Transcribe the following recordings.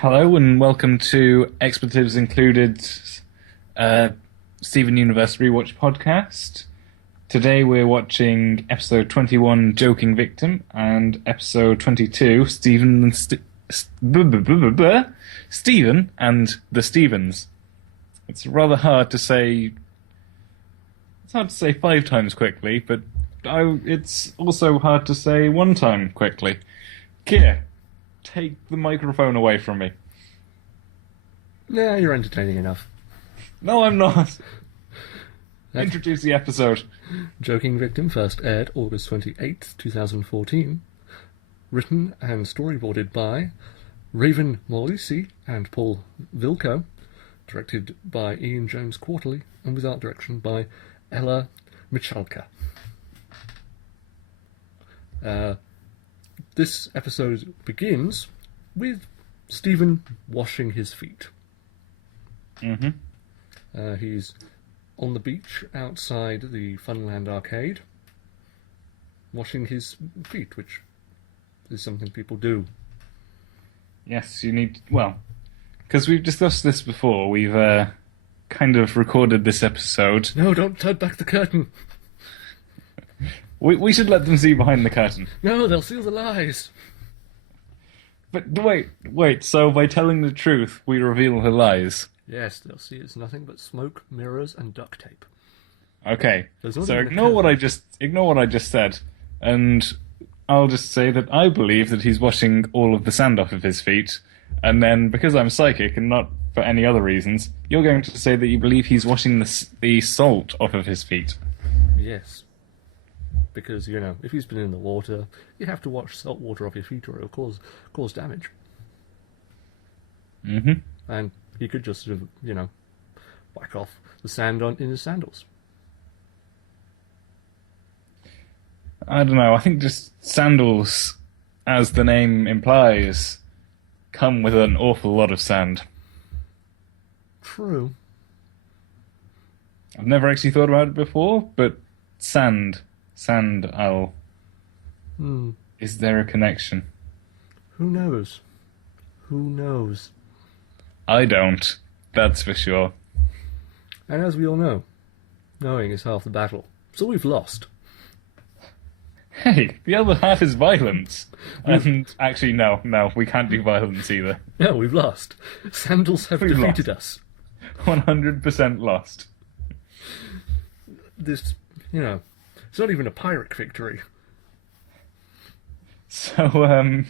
Hello and welcome to Expletives Included Steven Universe Rewatch podcast. Today we're watching episode 21, Joking Victim, and episode 22, Stephen and the Stevens. It's rather hard to say. It's hard to say 5 times quickly, but it's also hard to say 1 time quickly. Keir, take the microphone away from me. Yeah, you're entertaining enough. No, I'm not. Introduce the episode. Joking Victim first aired August 28th, 2014. Written and storyboarded by Raven Morlisi and Paul Vilko. Directed by Ian Jones Quarterly, and with art direction by Ella Michalka. This episode begins with Stephen washing his feet. He's on the beach outside the Funland arcade, washing his feet, which is something people do. Yes, you need... Well, because we've discussed this before, we've kind of recorded this episode. No, don't turn back the curtain. We should let them see behind the curtain. No, they'll see the lies. But wait, so by telling the truth, we reveal the lies. Yes, they'll see it's nothing but smoke, mirrors, and duct tape. Okay, so ignore what I just said, and I'll just say that I believe that he's washing all of the sand off of his feet, and then, because I'm psychic and not for any other reasons, you're going to say that you believe he's washing the salt off of his feet. Yes. Because, if he's been in the water, you have to wash salt water off your feet or it'll cause damage. And he could just sort of, whack off the sand in his sandals. I don't know, I think just sandals, as the name implies, come with an awful lot of sand. True. I've never actually thought about it before, but sand, I'll... Is there a connection? Who knows? I don't, that's for sure. And as we all know, knowing is half the battle. So we've lost. Hey, the other half is violence. And actually, no, we can't do violence either. No, we've lost. Sandals have defeated us. 100% lost. This, it's not even a Pyrrhic victory. So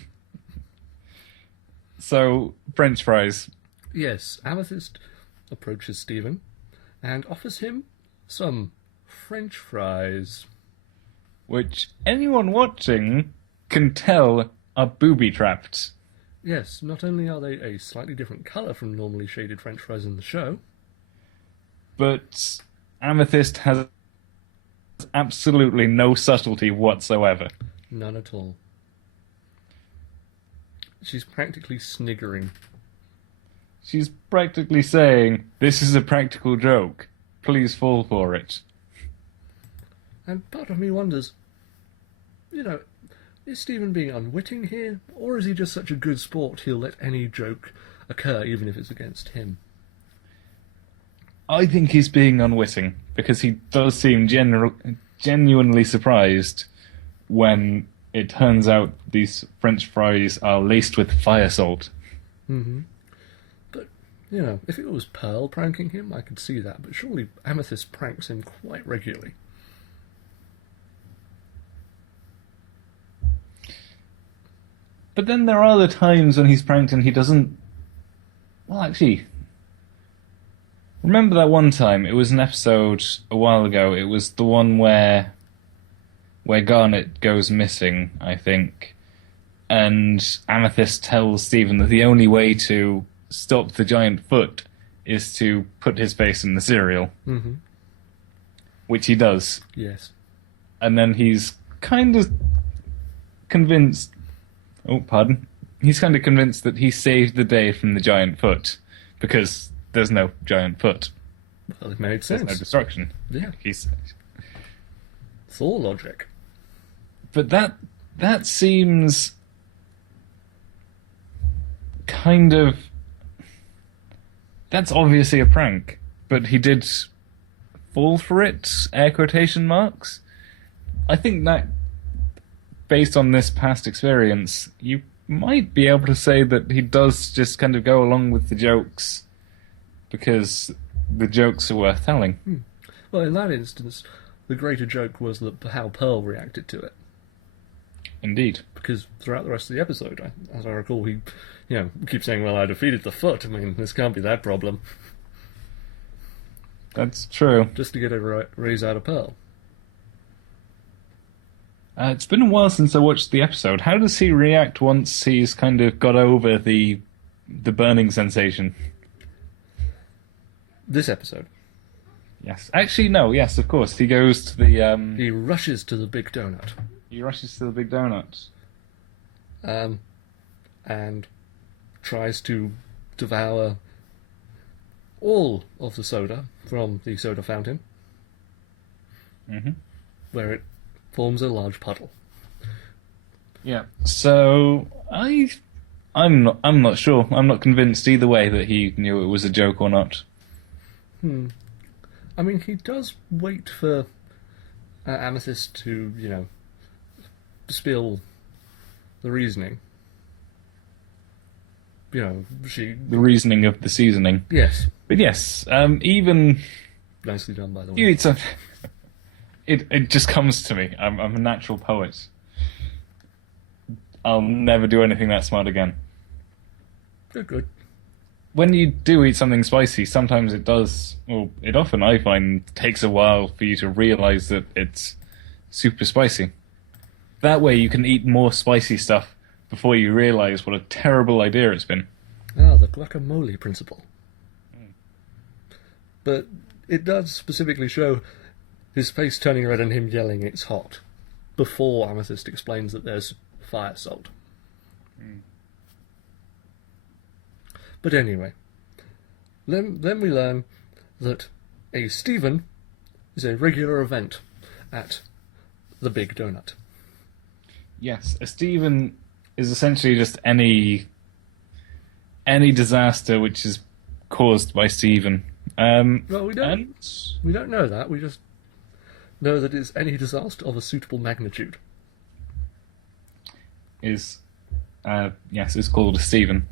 French fries. Yes, Amethyst approaches Stephen and offers him some French fries. Which anyone watching can tell are booby-trapped. Yes, not only are they a slightly different colour from normally shaded French fries in the show, but Amethyst has absolutely no subtlety whatsoever. None at all. She's practically sniggering. She's practically saying, "This is a practical joke. Please fall for it." And part of me wonders, is Stephen being unwitting here? Or is he just such a good sport he'll let any joke occur even if it's against him? I think he's being unwitting, because he does seem genuinely surprised when it turns out these French fries are laced with fire salt. But, if it was Pearl pranking him, I could see that, but surely Amethyst pranks him quite regularly. But then there are other times when he's pranked and he doesn't... Well, actually... Remember that one time? It was an episode a while ago. It was the one where Garnet goes missing, I think. And Amethyst tells Stephen that the only way to stop the giant foot is to put his face in the cereal. Which he does. Yes. And then he's kind of convinced... Oh, pardon. He's kind of convinced that he saved the day from the giant foot, because there's no giant foot. Well, it made sense. There's no destruction. Yeah. It's all logic. But that seems kind of... That's obviously a prank, but he did fall for it, air quotation marks. I think that, based on this past experience, you might be able to say that he does just kind of go along with the jokes because the jokes are worth telling. Well, in that instance, the greater joke was how Pearl reacted to it. Indeed. Because throughout the rest of the episode, as I recall, he keeps saying, well, I defeated the foot. I mean, this can't be that problem. That's true. Just to get a raise out of Pearl. It's been a while since I watched the episode. How does he react once he's kind of got over the burning sensation? This episode. Yes. Actually, no. Yes, of course. He goes to the... He rushes to the big donut. He rushes to the big donut. And tries to devour all of the soda from the soda fountain. Mm-hmm. Where it forms a large puddle. Yeah. So I'm not sure. I'm not convinced either way that he knew it was a joke or not. I mean, he does wait for Amethyst to, spill the reasoning. The reasoning of the seasoning. Yes. But yes, even... Nicely done, by the way. You eat something... It just comes to me. I'm a natural poet. I'll never do anything that smart again. Good. When you do eat something spicy, sometimes it does... Well, it often, I find, takes a while for you to realise that it's super spicy. That way you can eat more spicy stuff before you realise what a terrible idea it's been. Ah, the guacamole principle. But it does specifically show his face turning red and him yelling it's hot before Amethyst explains that there's fire salt. But anyway, then we learn that a Stephen is a regular event at the Big Donut. Yes, a Stephen is essentially just any disaster which is caused by Stephen. Well, we don't know that. We just know that it's any disaster of a suitable magnitude. Yes, it's called a Stephen.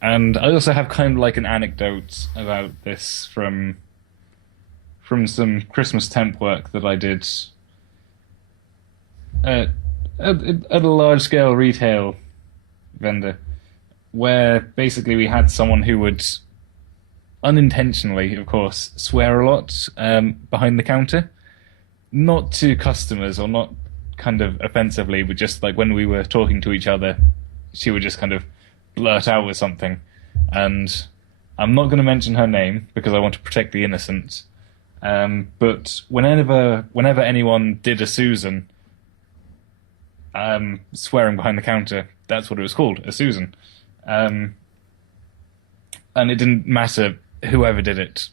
And I also have kind of like an anecdote about this from some Christmas temp work that I did at a large-scale retail vendor, where basically we had someone who would unintentionally, of course, swear a lot behind the counter. Not to customers or not kind of offensively, but just like when we were talking to each other, she would just kind of blurt out with something. And I'm not going to mention her name because I want to protect the innocent. But whenever anyone did a Susan, swearing behind the counter, that's what it was called, a Susan. And it didn't matter whoever did it.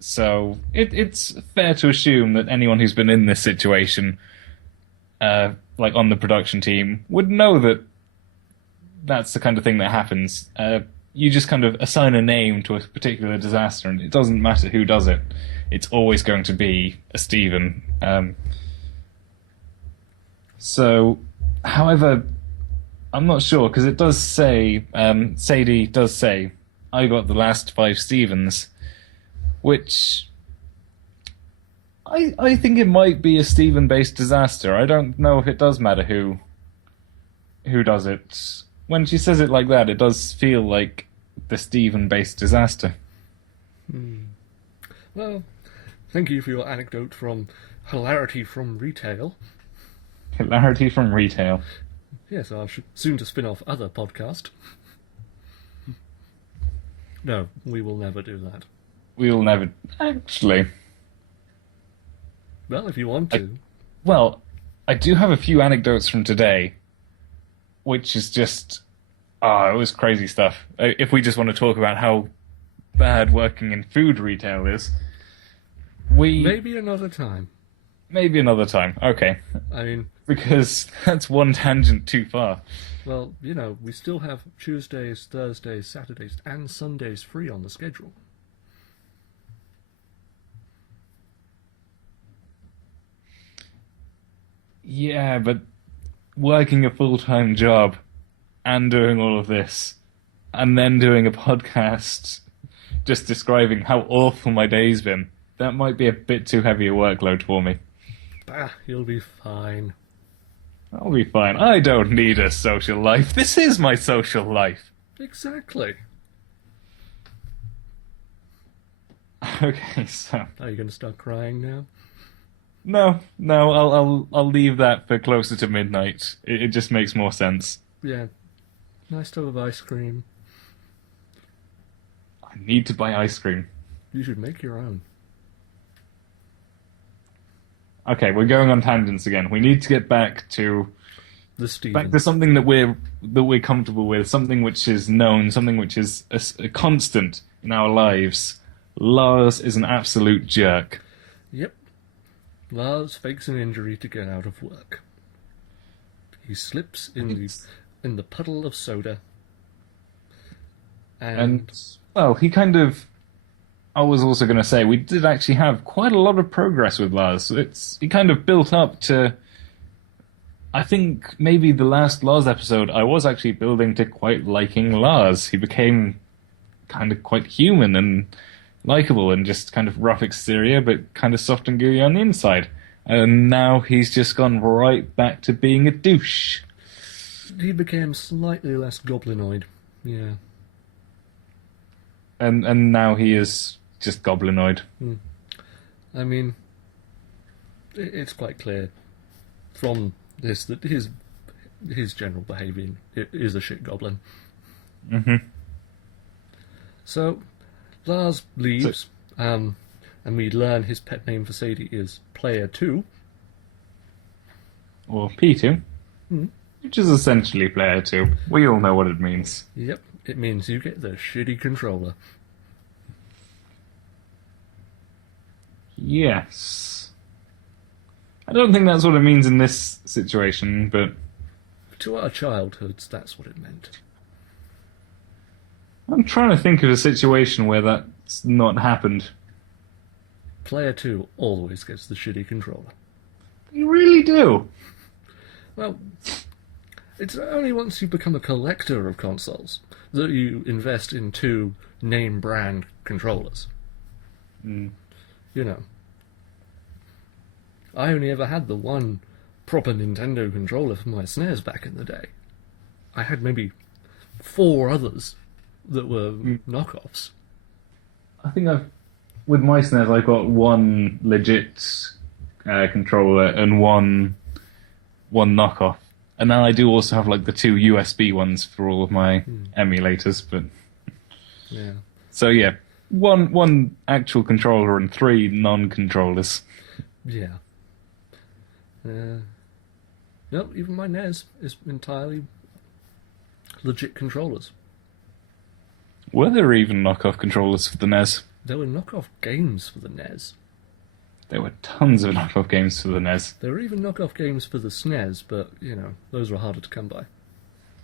So it's fair to assume that anyone who's been in this situation, like on the production team, would know that that's the kind of thing that happens. You just kind of assign a name to a particular disaster, and it doesn't matter who does it. It's always going to be a Stephen. So, however, I'm not sure, because it does say, Sadie does say, I got the last 5 Stephens, which I think it might be a Stephen-based disaster. I don't know if it does matter who does it. When she says it like that, it does feel like the Stephen-based disaster. Well, thank you for your anecdote from Hilarity from Retail. Hilarity from Retail. Yes, I'll soon to spin off other podcast. No, we will never do that. We will never... Actually... Well, if you want to. I do have a few anecdotes from today, which is just... it was crazy stuff. If we just want to talk about how bad working in food retail is, Maybe another time. Maybe another time, okay. I mean, because that's one tangent too far. Well, we still have Tuesdays, Thursdays, Saturdays, and Sundays free on the schedule. Yeah, but working a full-time job and doing all of this, and then doing a podcast just describing how awful my day's been, that might be a bit too heavy a workload for me. Bah, you'll be fine. I'll be fine. I don't need a social life. This is my social life. Exactly. Okay, so Are you going to start crying now? no, I'll leave that for closer to midnight. It just makes more sense. Yeah. Nice tub of ice cream. I need to buy ice cream. You should make your own. Okay, we're going on tangents again. We need to get back to something that we're comfortable with, something which is known, something which is a constant in our lives. Lars is an absolute jerk. Yep. Lars fakes an injury to get out of work. He slips in the puddle of soda. And well, he kind of... I was also going to say, we did actually have quite a lot of progress with Lars. It kind of built up to... I think maybe the last Lars episode, I was actually building to quite liking Lars. He became kind of quite human and likable and just kind of rough exterior, but kind of soft and gooey on the inside. And now he's just gone right back to being a douche. He became slightly less goblinoid, yeah. And now he is just goblinoid. I mean, it's quite clear from this that his general behaviour is a shit goblin. Mm-hmm. So, Lars leaves, and we learn his pet name for Sadie is Player 2. Or P2. Which is essentially Player 2. We all know what it means. Yep, it means you get the shitty controller. Yes. I don't think that's what it means in this situation, but... To our childhoods, that's what it meant. I'm trying to think of a situation where that's not happened. Player 2 always gets the shitty controller. You really do? Well, it's only once you become a collector of consoles that you invest in 2 name-brand controllers. I only ever had the one proper Nintendo controller for my SNES back in the day. I had maybe 4 others that were knockoffs. I think with my SNES, I got one legit controller and one knockoff. And now I do also have like the 2 USB ones for all of my emulators, but... Yeah. So yeah, one actual controller and 3 non-controllers. Yeah. No, even my NES is entirely legit controllers. Were there even knockoff controllers for the NES? There were knockoff games for the NES. There were tons of knockoff games for the NES. There were even knockoff games for the SNES, but, those were harder to come by.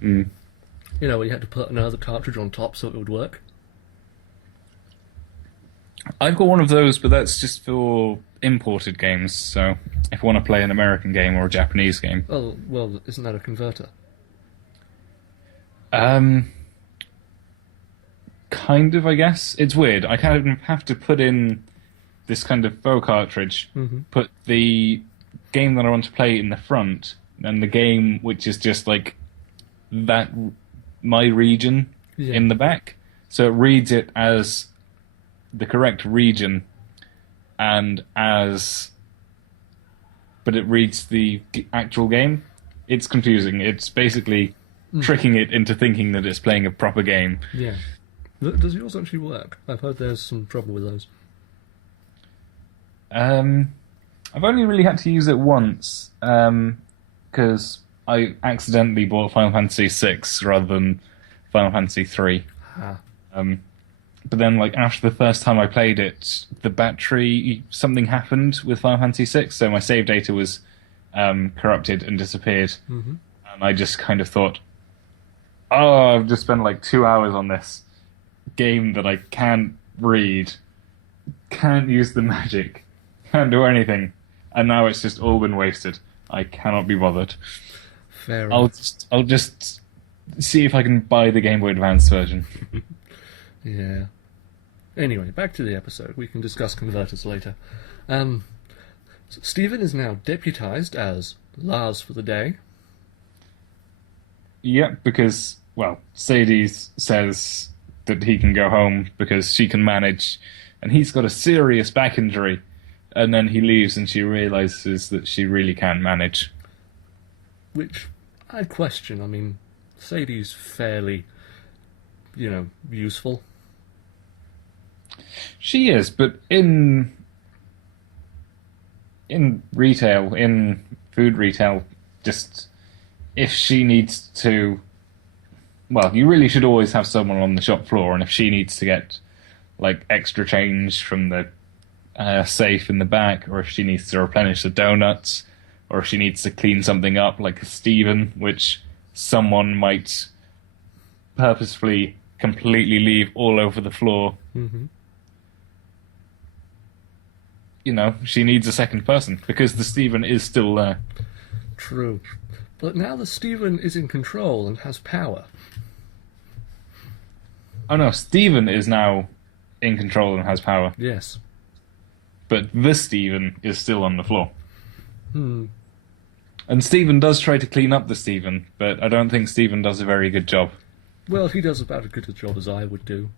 Mm. Where you had to put another cartridge on top so it would work. I've got one of those, but that's just for imported games, so if I want to play an American game or a Japanese game. Oh, well, isn't that a converter? Kind of, I guess. It's weird. I kind of have to put in this kind of faux cartridge, put the game that I want to play in the front, and the game which is just like that, my region, in the back. So it reads it as the correct region, but it reads the actual game. It's confusing. It's basically tricking it into thinking that it's playing a proper game. Yeah. Does yours actually work? I've heard there's some trouble with those. I've only really had to use it once, because I accidentally bought Final Fantasy VI rather than Final Fantasy III. But then, like, after the first time I played it, the battery, something happened with Final Fantasy VI, so my save data was corrupted and disappeared. Mm-hmm. And I just kind of thought, oh, I've just spent like 2 hours on this game that I can't read, can't use the magic, can't do anything, and now it's just all been wasted. I cannot be bothered. Fair enough. I'll just see if I can buy the Game Boy Advance version. Yeah. Anyway, back to the episode. We can discuss converters later. Stephen is now deputized as Lars for the day. Yep, because, well, Sadie says that he can go home because she can manage, and he's got a serious back injury. And then he leaves and she realizes that she really can't manage. Which I question. I mean, Sadie's fairly, useful. She is, but in retail, in food retail, just if she needs to, well, you really should always have someone on the shop floor, and if she needs to get like extra change from the safe in the back, or if she needs to replenish the donuts, or if she needs to clean something up like a Steven, which someone might purposefully completely leave all over the floor. Mm-hmm. She needs a second person because the Steven is still there. True. But now the Steven is in control and has power. Oh no, Steven is now in control and has power. Yes. But the Steven is still on the floor. Hmm. And Steven does try to clean up the Steven, but I don't think Steven does a very good job. Well, he does about as good a job as I would do.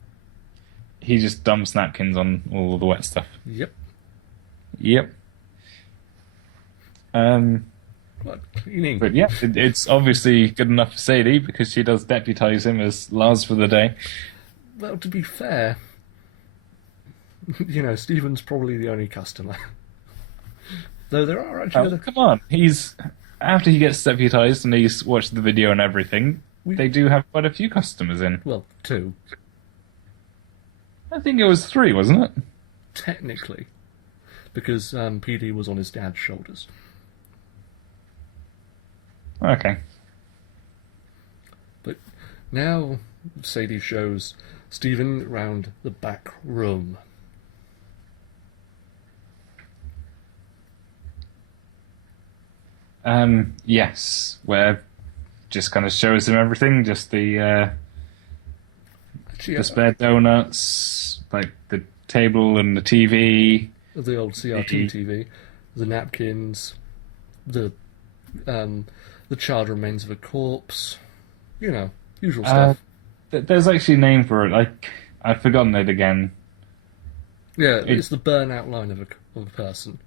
He just dumps napkins on all the wet stuff. Yep. Yep. What cleaning? But yeah, it's obviously good enough for Sadie because she does deputise him as Lars for the day. Well, to be fair, Stephen's probably the only customer. Though there are actually other... Come on, after he gets deputised and he's watched the video and everything, they do have quite a few customers in. Well, 2. I think it was 3, wasn't it? Technically. Because PD was on his dad's shoulders. Okay. But now Sadie shows Stephen round the back room. Yes, where just kind of shows him everything, just the spare donuts, like the table and the TV. The old CRT TV, the napkins, the charred remains of a corpse, usual stuff. There's actually a name for it. I've forgotten it again. Yeah, it's the burnout line of a person.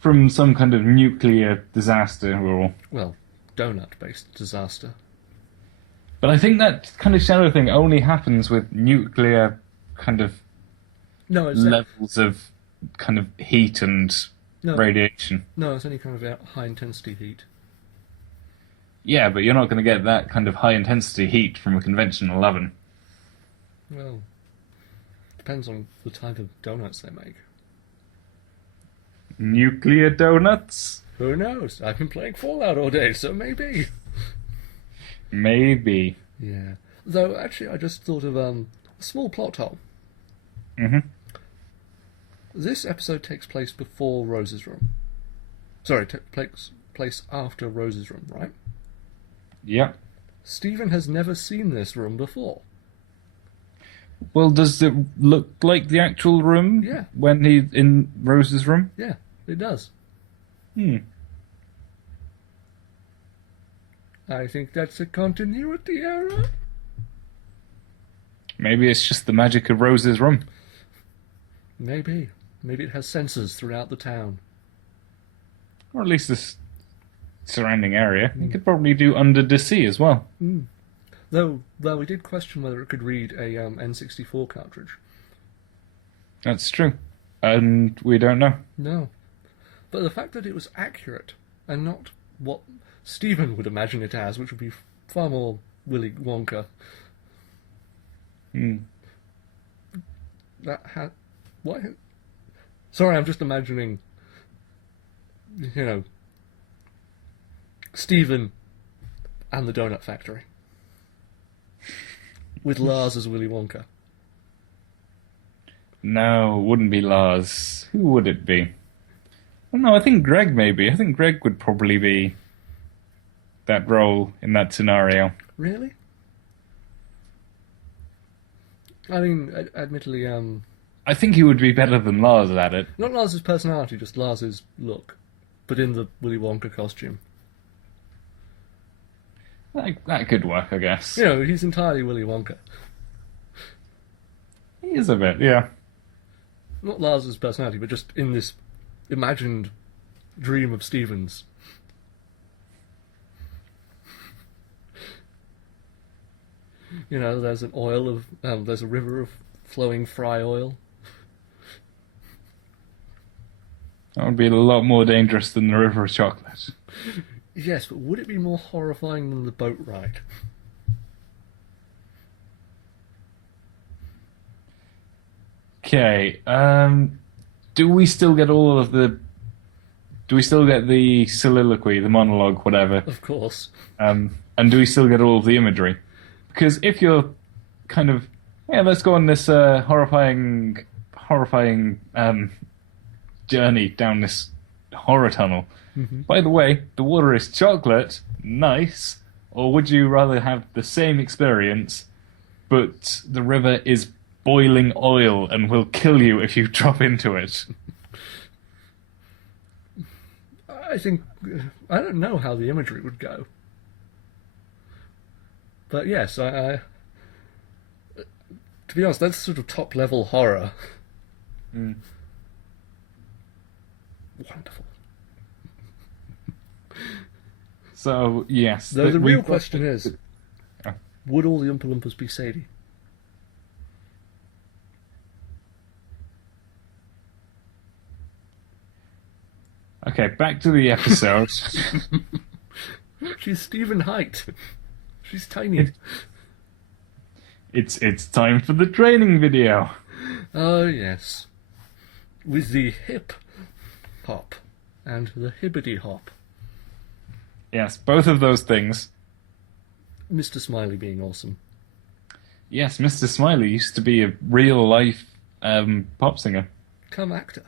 From some kind of nuclear disaster or... Well, donut-based disaster. But I think that kind of shadow thing only happens with nuclear kind of levels of kind of heat and radiation. No, it's any kind of high-intensity heat. Yeah, but you're not going to get that kind of high-intensity heat from a conventional oven. Well, depends on the type of donuts they make. Nuclear donuts? Who knows? I've been playing Fallout all day, so maybe. Maybe. Yeah. Though, actually, I just thought of a small plot hole. Mm-hmm. This episode takes place before Rose's room. Sorry, takes place after Rose's room, right? Yeah. Stephen has never seen this room before. Well, does it look like the actual room? Yeah. When he's in Rose's room? Yeah, it does. I think that's a continuity error. Maybe it's just the magic of Rose's room. Maybe. Maybe it has sensors throughout the town. Or at least this surrounding area. You could probably do Under the Sea as well. Though we did question whether it could read a N64 cartridge. That's true. And we don't know. No. But the fact that it was accurate, and not what Stephen would imagine it as, which would be far more Willy Wonka. What? Sorry, I'm just imagining, Stephen and the Donut Factory. With Lars as Willy Wonka. No, it wouldn't be Lars. Who would it be? Oh, no, I think Greg maybe. I think Greg would probably be that role in that scenario. Really? I mean, admittedly, I think he would be better than Lars at it. not Lars's personality, just Lars's look, but in the Willy Wonka costume. That could work, I guess. You know, he's entirely Willy Wonka. He is a bit, yeah. Not Lars's personality, but just in this imagined dream of Stephen's. You know, there's there's a river of flowing fry oil. That would be a lot more dangerous than the river of chocolate. Yes, but would it be more horrifying than the boat ride? Okay, do we still get all of the... Do we still get the soliloquy, the monologue, whatever? Of course. And do we still get all of the imagery? Because if you're kind of... Yeah, let's go on this horrifying journey down this horror tunnel. Mm-hmm. By the way, the water is chocolate, nice. Or would you rather have the same experience, but the river is boiling oil and will kill you if you drop into it? I think... I don't know how the imagery would go. But yes, I to be honest, that's sort of top-level horror. Mm. Wonderful. So, yes. Though the real question is, would all the Oompa Loompas be Sadie? Okay, back to the episode. She's Stephen Height. She's tiny. It's time for the training video. Oh, yes. With the hip hop and the hibbity hop. Yes, both of those things. Mr. Smiley being awesome. Yes, Mr. Smiley used to be a real-life pop singer. Come actor.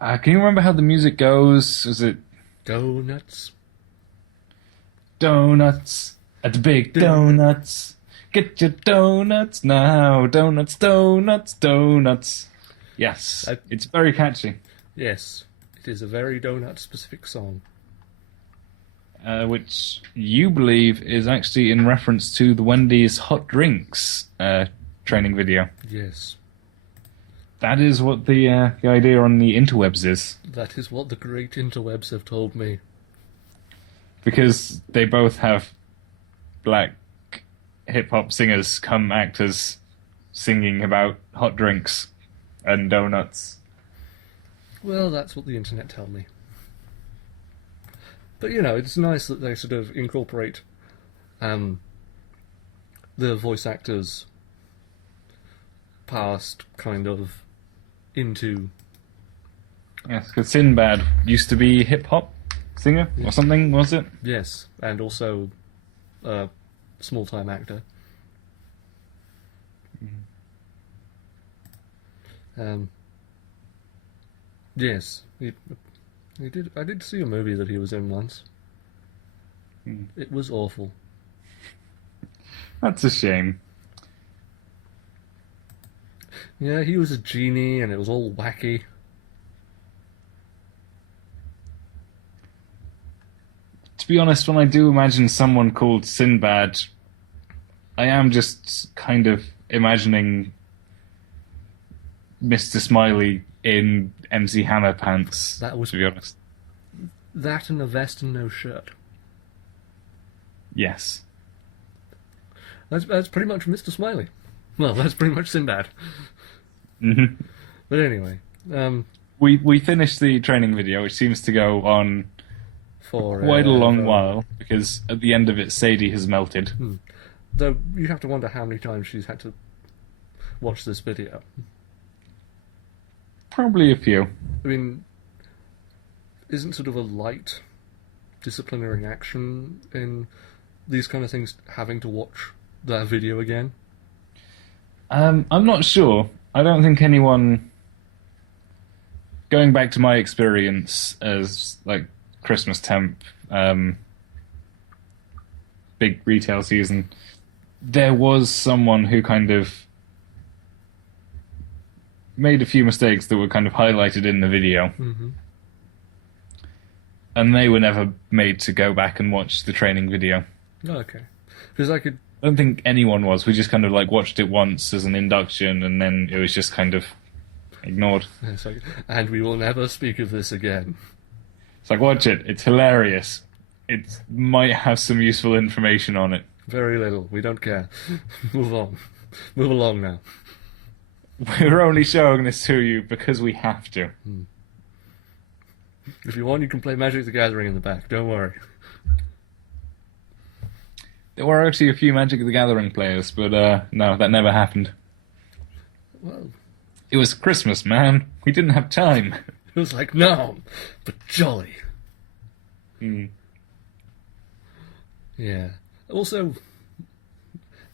Can you remember how the music goes? Is it... Donuts. Donuts at the big donuts. Get your donuts now. Donuts, donuts, donuts. Yes, it's very catchy. Yes, it is a very donut-specific song. Which you believe is actually in reference to the Wendy's hot drinks training video. Yes. That is what the idea on the interwebs is. That is what the great interwebs have told me. Because they both have black hip-hop singers come actors singing about hot drinks and donuts. Well, that's what the internet tell me. But, you know, it's nice that they sort of incorporate the voice actors' past kind of into... Yes, because Sinbad used to be hip-hop singer or something, was it? Yes, and also a small-time actor. Yes, he did. I did see a movie that he was in once. It was awful. That's a shame. Yeah, he was a genie, and it was all wacky. To be honest, when I do imagine someone called Sinbad, I am just kind of imagining Mr. Smiley in MC Hammer pants, That was to be honest. that and a vest and no shirt. Yes. That's pretty much Mr. Smiley. Well, that's pretty much Sinbad. Mm-hmm. But anyway, We finished the training video, which seems to go on for quite a long while, because at the end of it, Sadie has melted. Though you have to wonder how many times she's had to watch this video. Probably a few. I mean, isn't sort of a light disciplinary action in these kind of things having to watch their video again? I'm not sure. I don't think anyone. Going back to my experience as like Christmas temp, big retail season, there was someone who kind of made a few mistakes that were kind of highlighted in the video. Mm-hmm. And they were never made to go back and watch the training video. Okay. Because I don't think anyone was. We just kind of like watched it once as an induction, and then it was just kind of ignored. It's like, and we will never speak of this again. It's like, watch it. It's hilarious. It might have some useful information on it. Very little. We don't care. Move on. Move along now. We're only showing this to you because we have to. If you want, you can play Magic the Gathering in the back. Don't worry. There were actually a few Magic the Gathering players, but no, that never happened. Well, it was Christmas, man. We didn't have time. It was like, no, but jolly. Yeah. Also,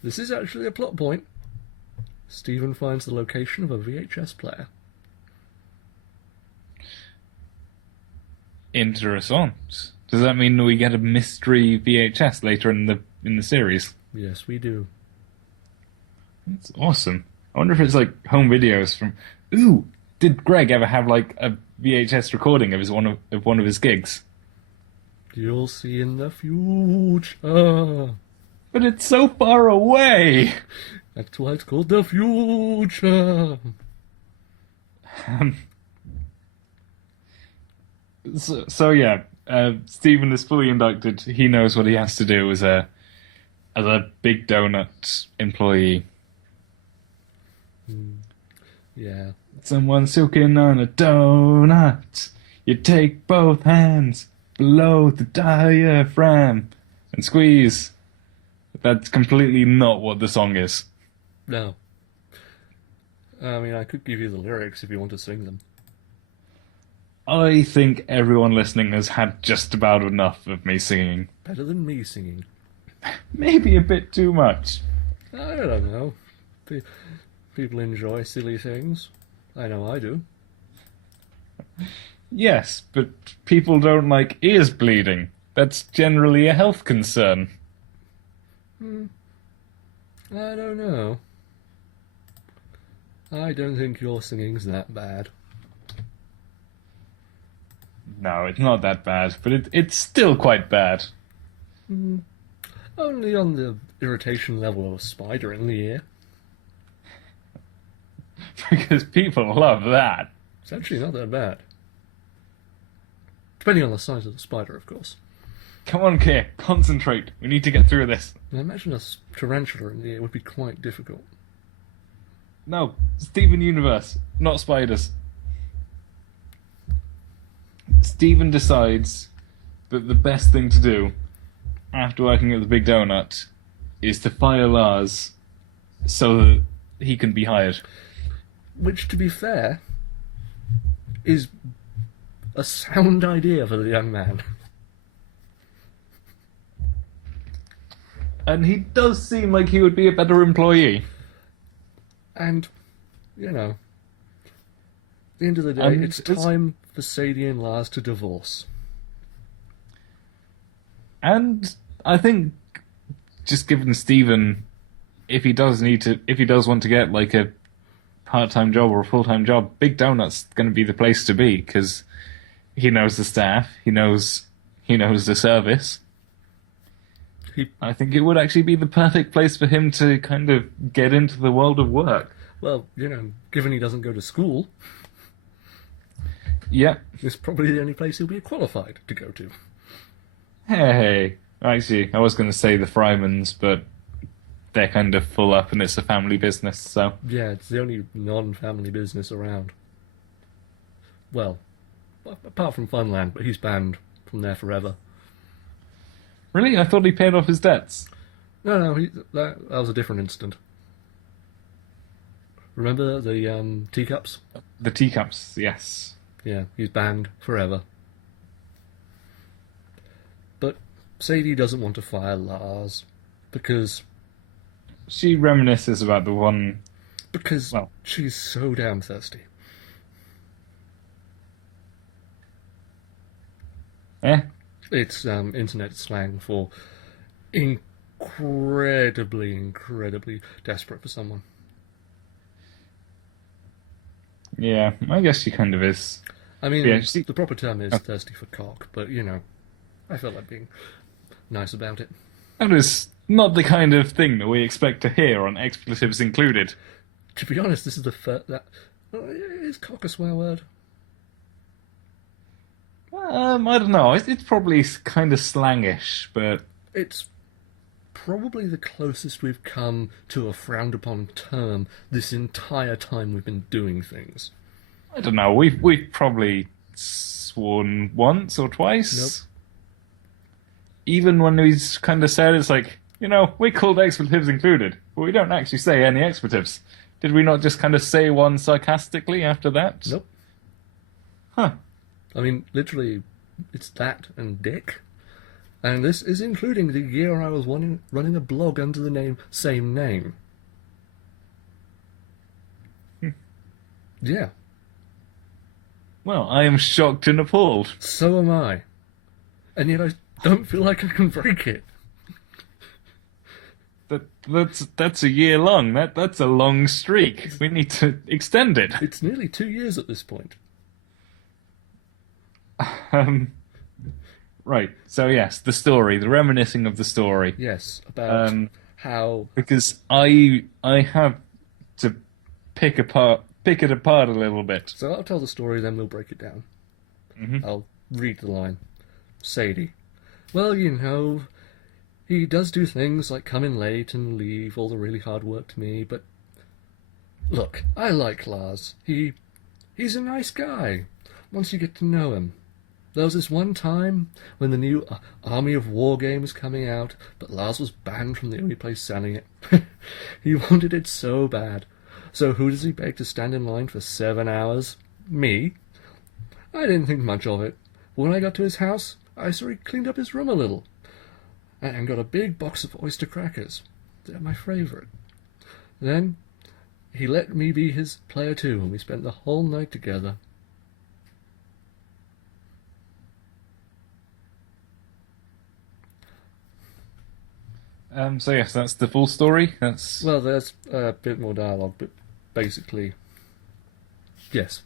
this is actually a plot point. Stephen finds the location of a VHS player. Interessant. Does that mean we get a mystery VHS later in the series? Yes, we do. That's awesome. I wonder if it's like home videos from. Ooh, did Greg ever have like a VHS recording of one of his gigs? You'll see in the future. But it's so far away. That's why it's called the future. So yeah, Stephen is fully inducted. He knows what he has to do as a Big Donut employee. Yeah. Someone sucking on a donut. You take both hands below the diaphragm and squeeze. That's completely not what the song is. No. I mean, I could give you the lyrics if you want to sing them. I think everyone listening has had just about enough of me singing. Better than me singing. Maybe a bit too much. I don't know. People enjoy silly things. I know I do. Yes, but people don't like ears bleeding. That's generally a health concern. I don't know. I don't think your singing's that bad. No, it's not that bad, but it's still quite bad. Only on the irritation level of a spider in the ear. Because people love that. It's actually not that bad. Depending on the size of the spider, of course. Come on, Keir, concentrate. We need to get through this. I imagine a tarantula in the ear would be quite difficult. No, Steven Universe, not spiders. Steven decides that the best thing to do after working at the Big Donut is to fire Lars so that he can be hired. Which, to be fair, is a sound idea for the young man. And he does seem like he would be a better employee. And, you know, at the end of the day, it's time for Sadie and Lars to divorce. And I think, just given Stephen, if he does want to get like a part-time job or a full-time job, Big Donut's going to be the place to be because he knows the staff, he knows the service. I think it would actually be the perfect place for him to kind of get into the world of work. Well, you know, given he doesn't go to school, yeah, it's probably the only place he'll be qualified to go to. Hey, actually, I was going to say the Frymans, but they're kind of full up and it's a family business, so... Yeah, it's the only non-family business around. Well, apart from Funland, but he's banned from there forever. Really? I thought he paid off his debts. No, that was a different incident. Remember the teacups? The teacups, yes. Yeah, he's banned forever. Sadie doesn't want to fire Lars because She reminisces about the one. Well, she's so damn thirsty. eh? It's internet slang for incredibly desperate for someone. Yeah, I guess she kind of is. I mean, Yeah, the proper term is thirsty for cock, but, I felt like being nice about it. That is not the kind of thing that we expect to hear on Expletives Included. To be honest, this is the first... Is cock a swear word? I don't know. It's probably kind of slangish, but It's probably the closest we've come to a frowned-upon term this entire time we've been doing things. I don't know. We've probably sworn once or twice. Nope. Even when we kind of said it's like, we called Expletives Included, but we don't actually say any expletives. Did we not just kind of say one sarcastically after that? Nope. Huh. I mean, literally, it's that and dick. And this is including the year I was running a blog under the same name. Yeah. Well, I am shocked and appalled. So am I. And yet I don't feel like I can break it. That's a year long. That's a long streak. We need to extend it. It's nearly 2 years at this point. Right. So yes, the story, the reminiscing of the story. Yes, about how... Because I have to pick it apart a little bit. So I'll tell the story, then we'll break it down. Mm-hmm. I'll read the line. Sadie. Well, he does do things like come in late and leave all the really hard work to me, but... Look, I like Lars. He's a nice guy, once you get to know him. There was this one time when the new Army of War game was coming out, but Lars was banned from the only place selling it. He wanted it so bad. So who does he beg to stand in line for 7 hours? Me. I didn't think much of it. When I got to his house, I saw he cleaned up his room a little. And got a big box of oyster crackers. They're my favourite. Then he let me be his player too, and we spent the whole night together. So yes, that's the full story. Well, there's a bit more dialogue, but basically, yes.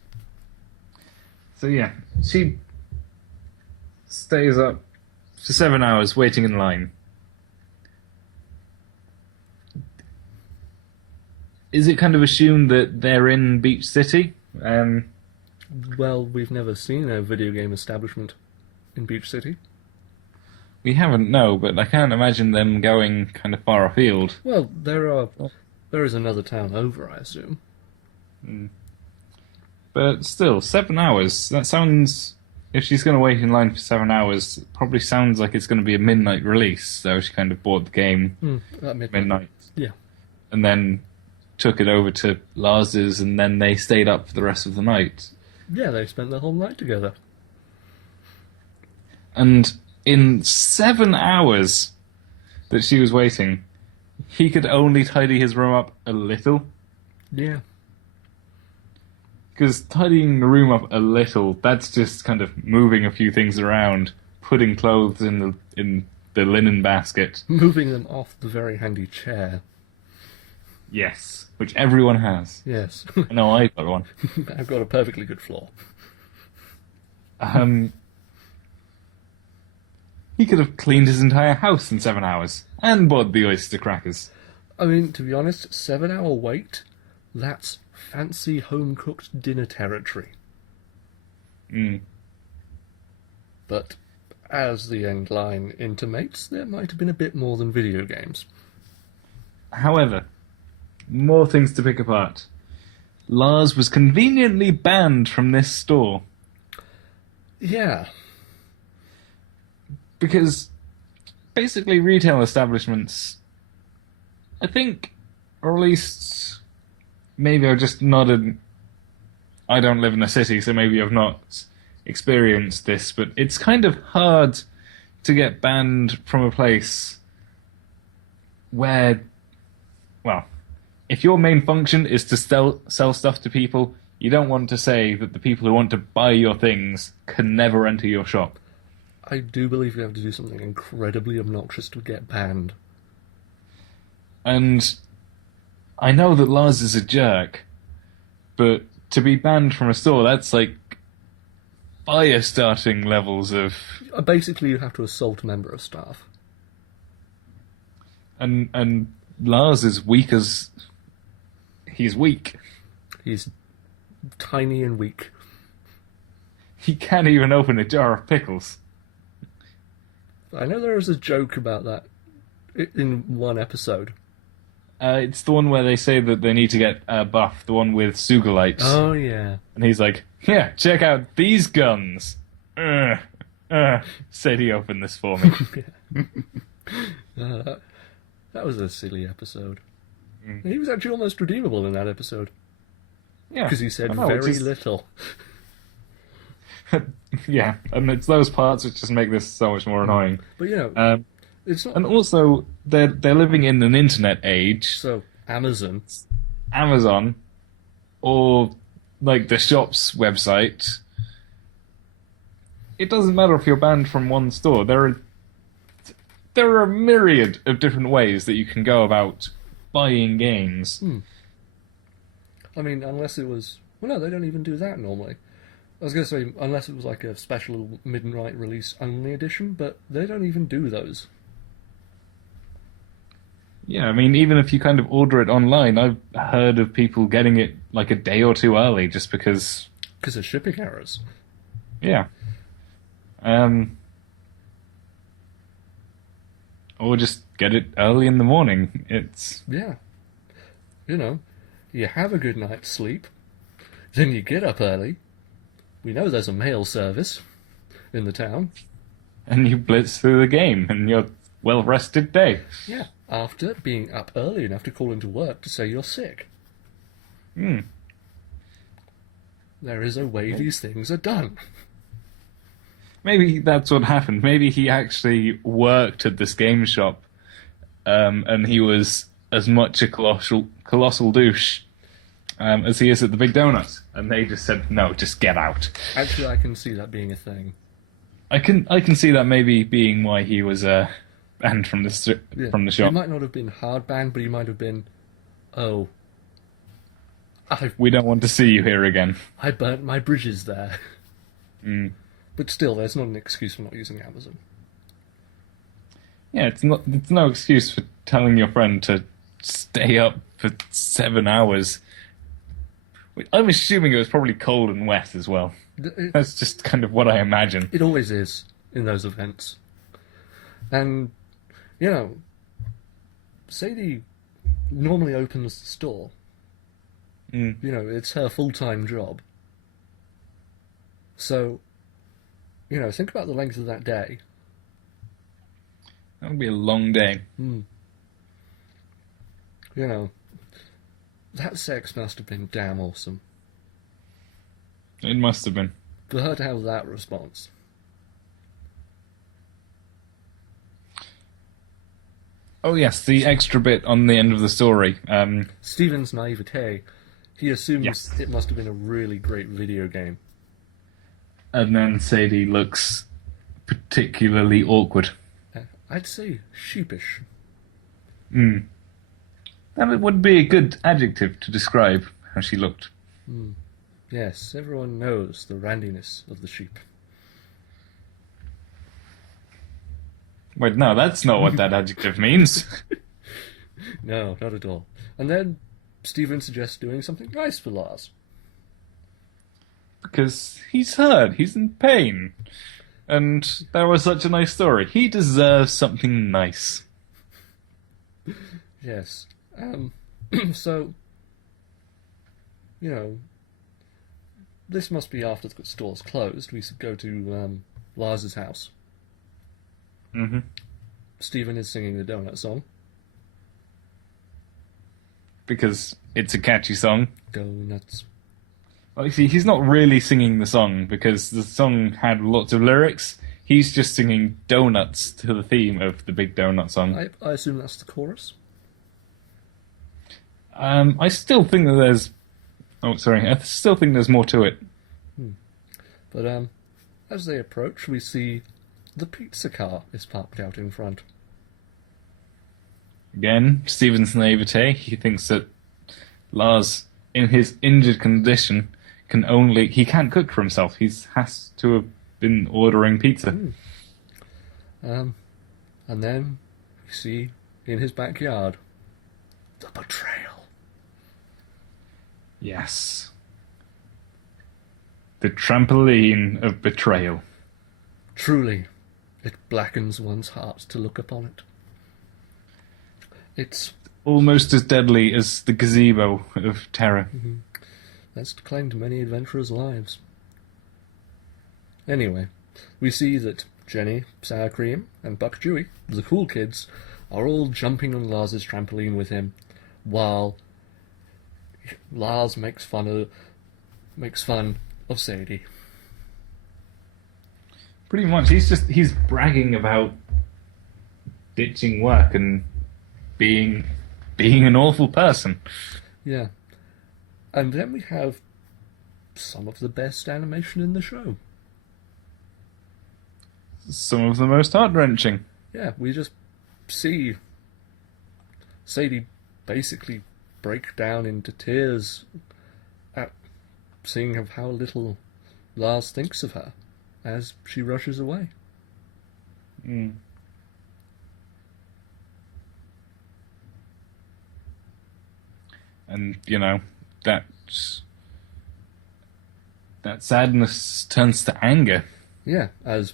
So yeah, she stays up for 7 hours waiting in line. Is it kind of assumed that they're in Beach City? Well, we've never seen a video game establishment in Beach City. We haven't, no, but I can't imagine them going kind of far afield. Well, there is another town over, I assume. But still, 7 hours. That sounds... If she's going to wait in line for 7 hours, it probably sounds like it's going to be a midnight release. So she kind of bought the game At midnight. Yeah. And then took it over to Lars's, and then they stayed up for the rest of the night. Yeah, they spent the whole night together. And in 7 hours that she was waiting, he could only tidy his room up a little. Yeah. Because tidying the room up a little, that's just kind of moving a few things around, putting clothes in the linen basket. Moving them off the very handy chair. Yes, which everyone has. Yes. No, I got one. I've got a perfectly good floor. He could have cleaned his entire house in 7 hours and bought the oyster crackers. I mean, to be honest, 7-hour wait, that's fancy home-cooked dinner territory. But as the end line intimates, there might have been a bit more than video games. However, more things to pick apart. Lars was conveniently banned from this store. Yeah. Because basically retail establishments, I think, or at least maybe I've just nodded. I don't live in a city, so maybe I've not experienced this, but it's kind of hard to get banned from a place where, well, if your main function is to sell stuff to people, you don't want to say that the people who want to buy your things can never enter your shop. I do believe you have to do something incredibly obnoxious to get banned. And I know that Lars is a jerk, but to be banned from a store, that's like fire-starting levels of... Basically, you have to assault a member of staff. And Lars is weak as... He's weak. He's tiny and weak. He can't even open a jar of pickles. I know there is a joke about that in one episode. It's the one where they say that they need to get buff, the one with Sugalites. Oh, yeah. And he's like, yeah, check out these guns. Said he opened this for me. That was a silly episode. He was actually almost redeemable in that episode. Yeah. Because he said very little. Yeah, and it's those parts which just make this so much more annoying. But, you know, it's not... And also, they're living in an internet age. So, Amazon, or like the shop's website. It doesn't matter if you're banned from one store. There are a myriad of different ways that you can go about buying games. I mean, unless it was... Well, no, they don't even do that normally. I was going to say, unless it was like a special midnight release only edition, but they don't even do those. Yeah, I mean, even if you kind of order it online, I've heard of people getting it like a day or two early just because... Because of shipping errors. Yeah. Or just get it early in the morning. It's... Yeah. You know, you have a good night's sleep, then you get up early. We know there's a mail service in the town. And you blitz through the game in your well-rested day. Yeah, after being up early enough to call into work to say you're sick. There is a way these things are done. Maybe that's what happened. Maybe he actually worked at this game shop, and he was as much a colossal douche as he is at the Big Donut. And they just said, no, just get out. Actually, I can see that being a thing. I can see that maybe being why he was banned from the shop. He might not have been hard banned, but he might have been, we don't want to see you here again. I burnt my bridges there. But still, there's not an excuse for not using Amazon. Yeah, it's no excuse for telling your friend to stay up for 7 hours. I'm assuming it was probably cold and wet as well. That's just kind of what I imagine. It always is in those events. And, you know, Sadie normally opens the store. You know, it's her full-time job. So, you know, think about the length of that day. That would be a long day. You know, that sex must have been damn awesome. It must have been. For her to have that response. Oh yes, the extra bit on the end of the story. Stephen's naivete. He assumes it must have been a really great video game. And then Sadie looks particularly awkward. I'd say sheepish. That would be a good adjective to describe how she looked. Yes, everyone knows the randiness of the sheep. Wait, no, that's not what that adjective means. No, not at all. And then Stephen suggests doing something nice for Lars. Because he's hurt, he's in pain. And that was such a nice story. He deserves something nice. Yes. So, you know, this must be after the store's closed. We should go to Lars's house. Stephen is singing the donut song. Because it's a catchy song. Donuts. Well, you see, he's not really singing the song because the song had lots of lyrics. he's just singing Donuts to the theme of the Big Donut song. I assume that's the chorus. I still think that there's... Oh, sorry. I still think there's more to it. But as they approach, we see the pizza car is parked out in front. Again, Stephen's naivete. He thinks that Lars, in his injured condition, he can't cook for himself. He has to have been ordering pizza. And then we see in his backyard the betrayal. Yes. The trampoline of betrayal. Truly, it blackens one's heart to look upon it. It's almost as deadly as the gazebo of terror. That's claimed many adventurers' lives. Anyway, we see that Jenny, Sour Cream, and Buck Dewey, the cool kids, are all jumping on Lars's trampoline with him, while Lars makes fun of Sadie. Pretty much, he's bragging about ditching work and being an awful person. Yeah. And then we have some of the best animation in the show. Some of the most heart-wrenching. Yeah, we just see Sadie basically break down into tears at seeing of how little Lars thinks of her as she rushes away. And, that sadness turns to anger. Yeah, as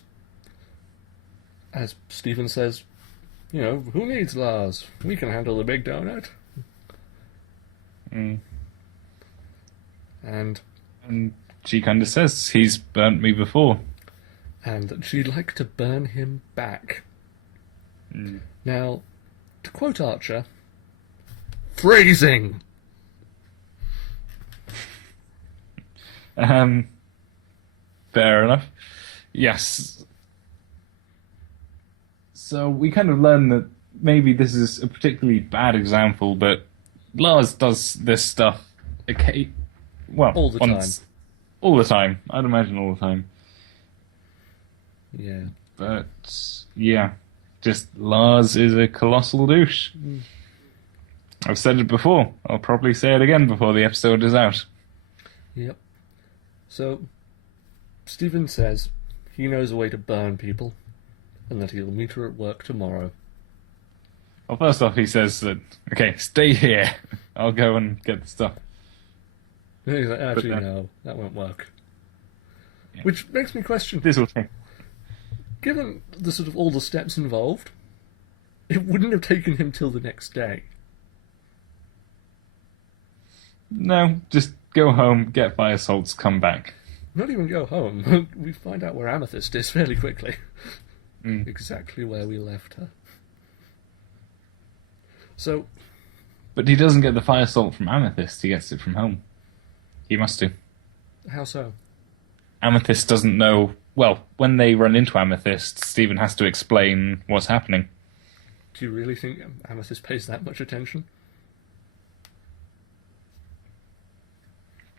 Stephen says, who needs Lars? We can handle the big donut. And she kind of says, he's burnt me before. And that she'd like to burn him back. Now, to quote Archer, phrasing! Fair enough. Yes. So we kind of learn that maybe this is a particularly bad example, but Lars does this stuff all the time. All the time. I'd imagine all the time. Yeah. But, yeah. Just Lars is a colossal douche. I've said it before. I'll probably say it again before the episode is out. Yep. So, Stephen says he knows a way to burn people, and that he'll meet her at work tomorrow. Well, first off, he says that, okay, stay here. I'll go and get the stuff. He's like, actually, no, that won't work. Yeah. Which makes me question, this will take. Given the sort of all the steps involved, it wouldn't have taken him till the next day. No, just go home, get fire salts, come back. Not even go home. We find out where Amethyst is fairly quickly. Exactly where we left her. So... But he doesn't get the fire salt from Amethyst, he gets it from home. He must do. How so? Amethyst doesn't know... Well, when they run into Amethyst, Stephen has to explain what's happening. Do you really think Amethyst pays that much attention?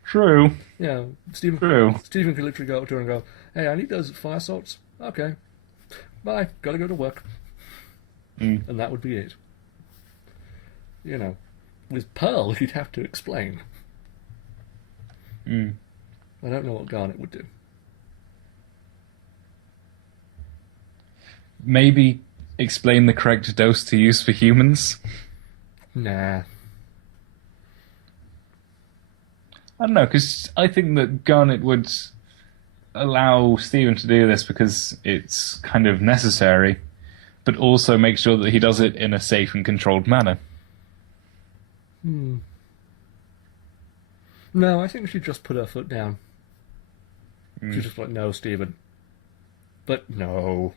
True. Yeah, Stephen could literally go up to her and go, hey, I need those fire salts. Okay. Bye. Gotta go to work. And that would be it. With Pearl, he'd have to explain. I don't know what Garnet would do. Maybe explain the correct dose to use for humans? Nah. I don't know, because I think that Garnet would allow Stephen to do this because it's kind of necessary, but also make sure that he does it in a safe and controlled manner. No, I think she'd just put her foot down. She's just like, no, Stephen. But no.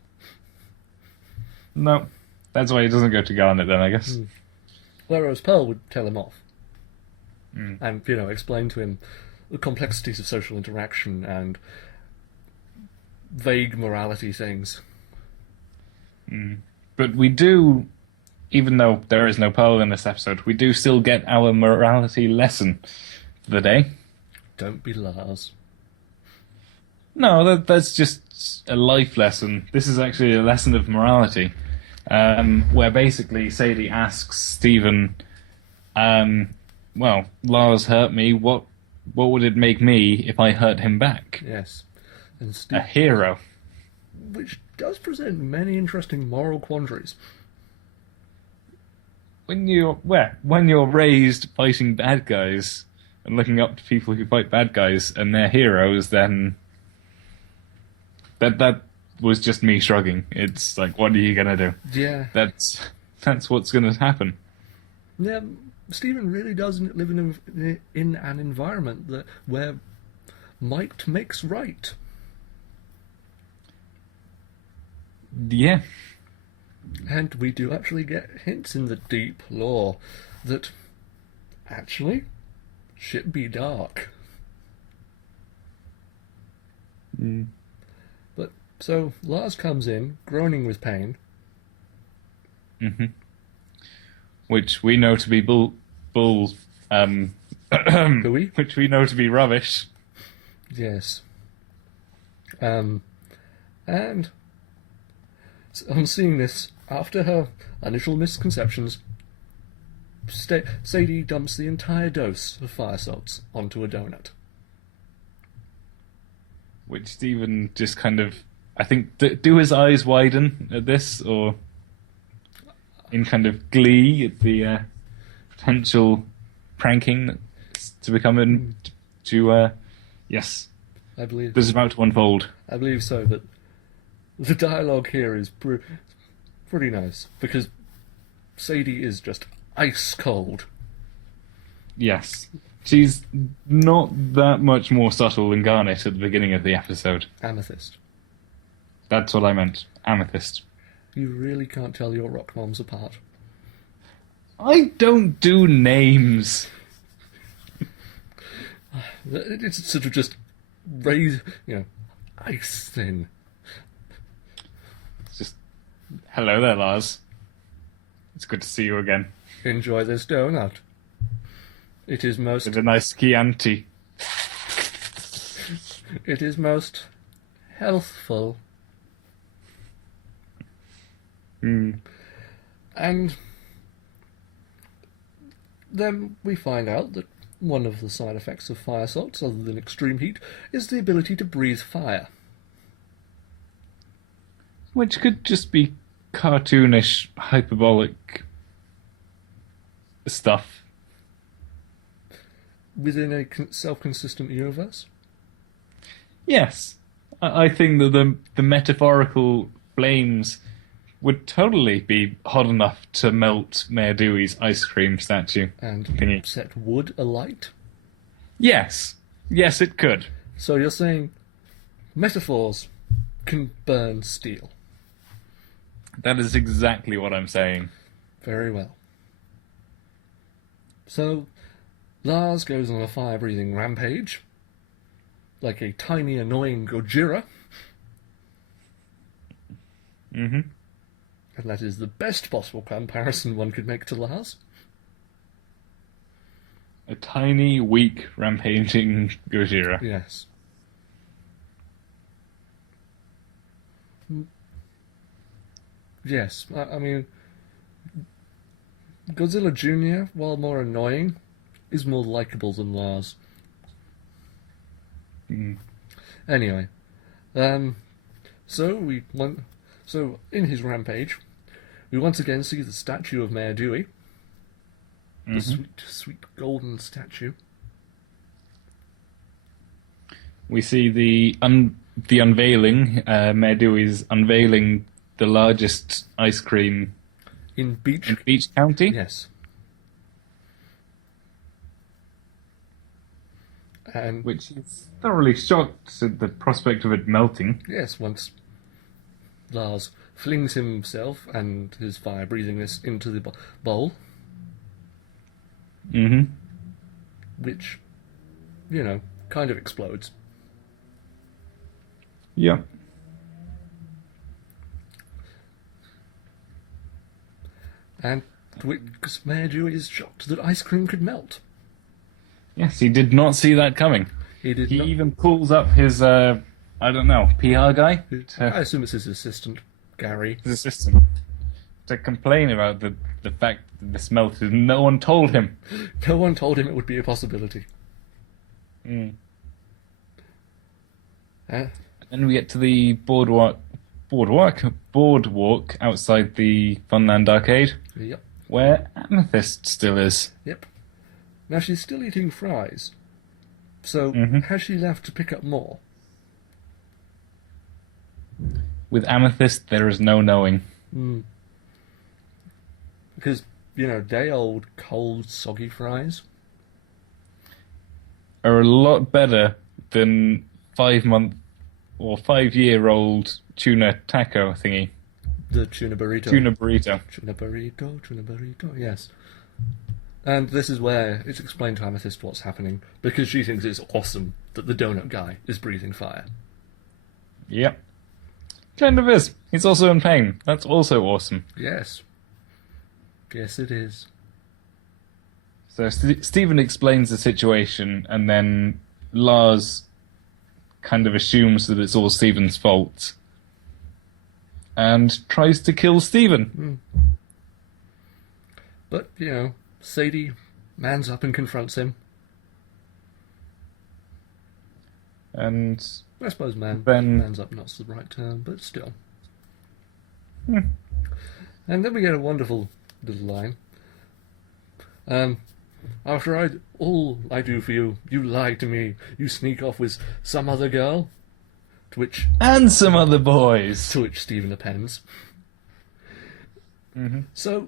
No. That's why he doesn't go to Garnet then, I guess. Whereas Pearl would tell him off. And, explain to him the complexities of social interaction and vague morality things. But we do, even though there is no Pearl in this episode, we do still get our morality lesson for the day. Don't be Lars. No, that's just a life lesson. This is actually a lesson of morality, where basically Sadie asks Stephen, well, Lars hurt me, what would it make me if I hurt him back? Yes. And A hero. which does present many interesting moral quandaries. When you're raised fighting bad guys and looking up to people who fight bad guys and they're heroes, then that was just me shrugging. It's like, what are you gonna do? Yeah. That's what's gonna happen. Yeah, Stephen really does live in an environment where might makes right. Yeah. And we do actually get hints in the deep lore that actually shit be dark. But so Lars comes in, groaning with pain. Which we know to be which we know to be rubbish. Yes. And on seeing this, after her initial misconceptions, Sadie dumps the entire dose of fire salts onto a donut. Which Stephen just kind of, I think, do his eyes widen at this, or in kind of glee at the potential pranking that's to become yes, I believe this is about to unfold. I believe so, but the dialogue here is pretty nice, because Sadie is just ice cold. Yes. She's not that much more subtle than Garnet at the beginning of the episode. Amethyst. That's what I meant. Amethyst. You really can't tell your rock moms apart. I don't do names. It's sort of just ice thin. It's just, hello there, Lars. It's good to see you again. Enjoy this donut. It is most... With a nice Chianti. It is most healthful. And then we find out that one of the side effects of fire salts, other than extreme heat, is the ability to breathe fire. Which could just be cartoonish, hyperbolic stuff. Within a self-consistent universe? Yes. I think that the metaphorical flames would totally be hot enough to melt Mayor Dewey's ice cream statue. And thingy. set wood alight? Yes. Yes, it could. So you're saying metaphors can burn steel? That is exactly what I'm saying. Very well. So Lars goes on a fire-breathing rampage, like a tiny, annoying Gojira. And that is the best possible comparison one could make to Lars. A tiny, weak, rampaging Gojira. Yes. Yes, I mean, Godzilla Jr., while more annoying, is more likable than Lars. Anyway, so in his rampage, we once again see the statue of Mayor Dewey, the sweet, sweet golden statue. We see the unveiling. Mayor Dewey's unveiling the largest ice cream in Beach County. Yes. And which is thoroughly shocked at the prospect of it melting. Yes, once Lars flings himself and his fire-breathingness into the bowl. Which, kind of explodes. Yeah. And to which Mayor Dewey is shocked that ice cream could melt. Yes, he did not see that coming. He did He not. even pulls up his, I don't know, PR guy? I assume it's his assistant, Gary. His assistant. To complain about the fact that this melted and no one told him. No one told him it would be a possibility. Mm. Then we get to the boardwalk outside the Funland arcade, Yep. where Amethyst still is. Yep. Now she's still eating fries. So has she left to pick up more? With Amethyst, there is no knowing. Because, day old, cold, soggy fries are a lot better than 5-month or 5-year-old tuna taco thingy. The tuna burrito. Tuna burrito. Tuna burrito, yes. And this is where it's explained to Amethyst what's happening, because she thinks it's awesome that the donut guy is breathing fire. Yep. Kind of is. He's also in pain. That's also awesome. Yes. Yes, it is. So Stephen explains the situation, and then Lars kind of assumes that it's all Stephen's fault and tries to kill Stephen. But, Sadie mans up and confronts him. And I suppose then mans up not's the right term, but still. And then we get a wonderful little line. After all I do for you, you lie to me. You sneak off with some other girl. And some other boys. To which Stephen appends. So,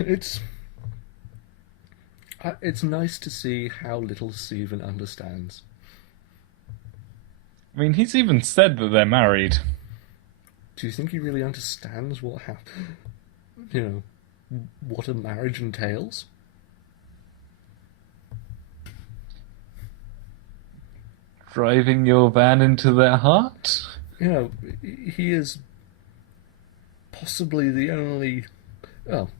it's nice to see how little Stephen understands. I mean, he's even said that they're married. Do you think he really understands what what a marriage entails? Driving your van into their heart? He is possibly the only... Well,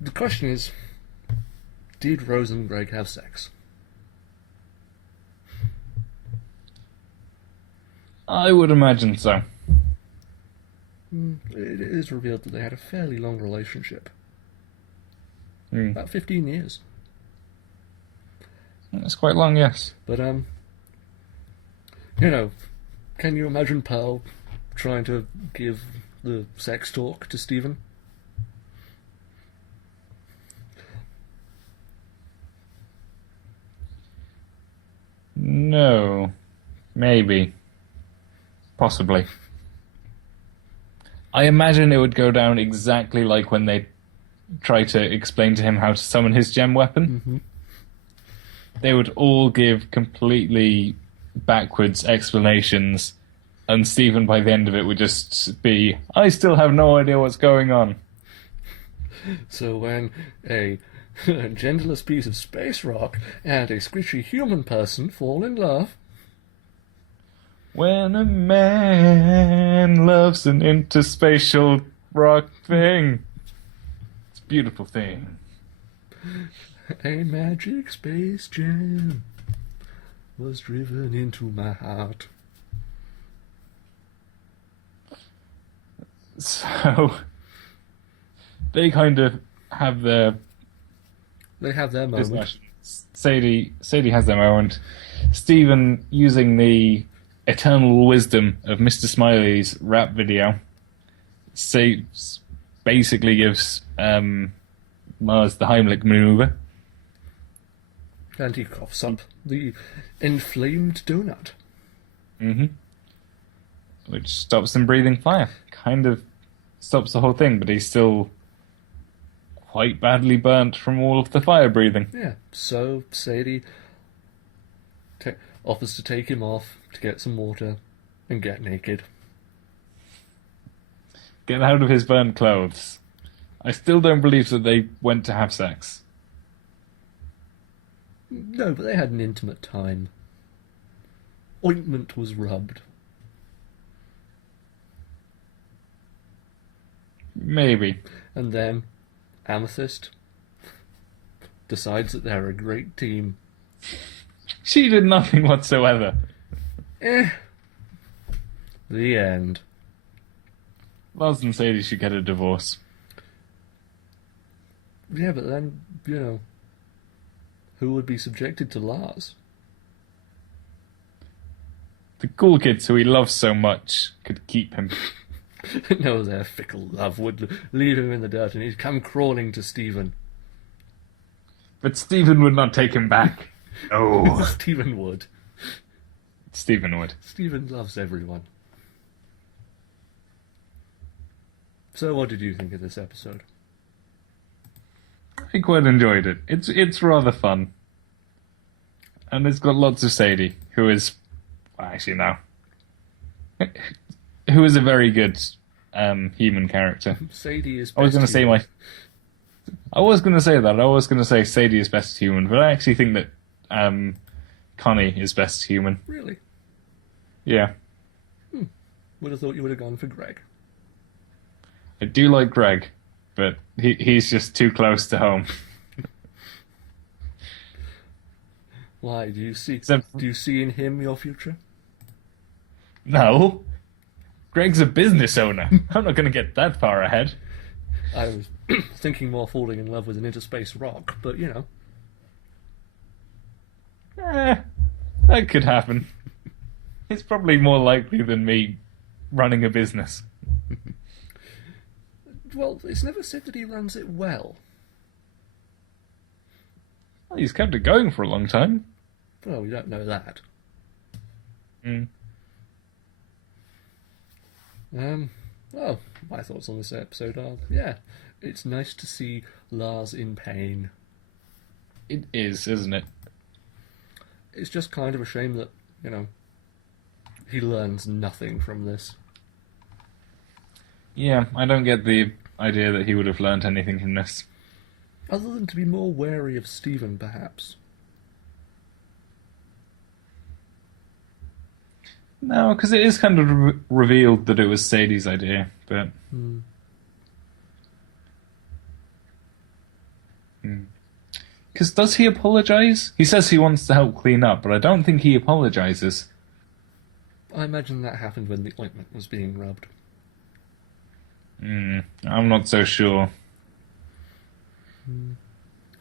the question is, did Rose and Greg have sex? I would imagine so. It is revealed that they had a fairly long relationship. About 15 years. That's quite long, yes. But, can you imagine Pearl trying to give the sex talk to Stephen? No. Maybe. Possibly. I imagine it would go down exactly like when they try to explain to him how to summon his gem weapon. They would all give completely backwards explanations, and Stephen by the end of it would just be, I still have no idea what's going on. So when a genderless piece of space rock and a squishy human person fall in love... When a man loves an interspatial rock thing. It's a beautiful thing. A magic space gem was driven into my heart. So they kind of have their... They have their moment. discussions. Sadie has their moment. Stephen, using the eternal wisdom of Mr. Smiley's rap video, basically gives Mars the Heimlich maneuver. And he coughs up the inflamed donut. Which stops him breathing fire. Kind of stops the whole thing, but he's still quite badly burnt from all of the fire breathing. Yeah, so Sadie offers to take him off to get some water and get naked. Get out of his burnt clothes. I still don't believe that they went to have sex. No, but they had an intimate time. Ointment was rubbed. Maybe. And then Amethyst decides that they're a great team. She did nothing whatsoever. The end. Lars and Sadie should get a divorce. Yeah, but then, who would be subjected to Lars? The cool kids who he loves so much could keep him. No, their fickle love would leave him in the dirt and he'd come crawling to Stephen. But Stephen would not take him back. Oh. Stephen would. Stephen would. Stephen loves everyone. So what did you think of this episode? I quite enjoyed it. It's rather fun. And it's got lots of Sadie, who is... Actually, no. Who is a very good human character. Sadie is best I was going to say human. I was going to say that. I was going to say Sadie is best human, but I actually think that Connie is best human. Really? Yeah. Would have thought you would have gone for Greg. I do like Greg, but he's just too close to home. Why? Do you see in him your future? No. Greg's a business owner. I'm not going to get that far ahead. I was thinking more falling in love with an interspace rock, but That could happen. It's probably more likely than me running a business. Well, it's never said that he runs it well. Well, he's kept it going for a long time. Well, we don't know that. Well, my thoughts on this episode are, it's nice to see Lars in pain. It is, isn't it? It's just kind of a shame that, he learns nothing from this. Yeah, I don't get the idea that he would have learned anything from this. Other than to be more wary of Stephen, perhaps. No, because it is kind of revealed that it was Sadie's idea, but... Because does he apologise? He says he wants to help clean up, but I don't think he apologises. I imagine that happened when the ointment was being rubbed. I'm not so sure.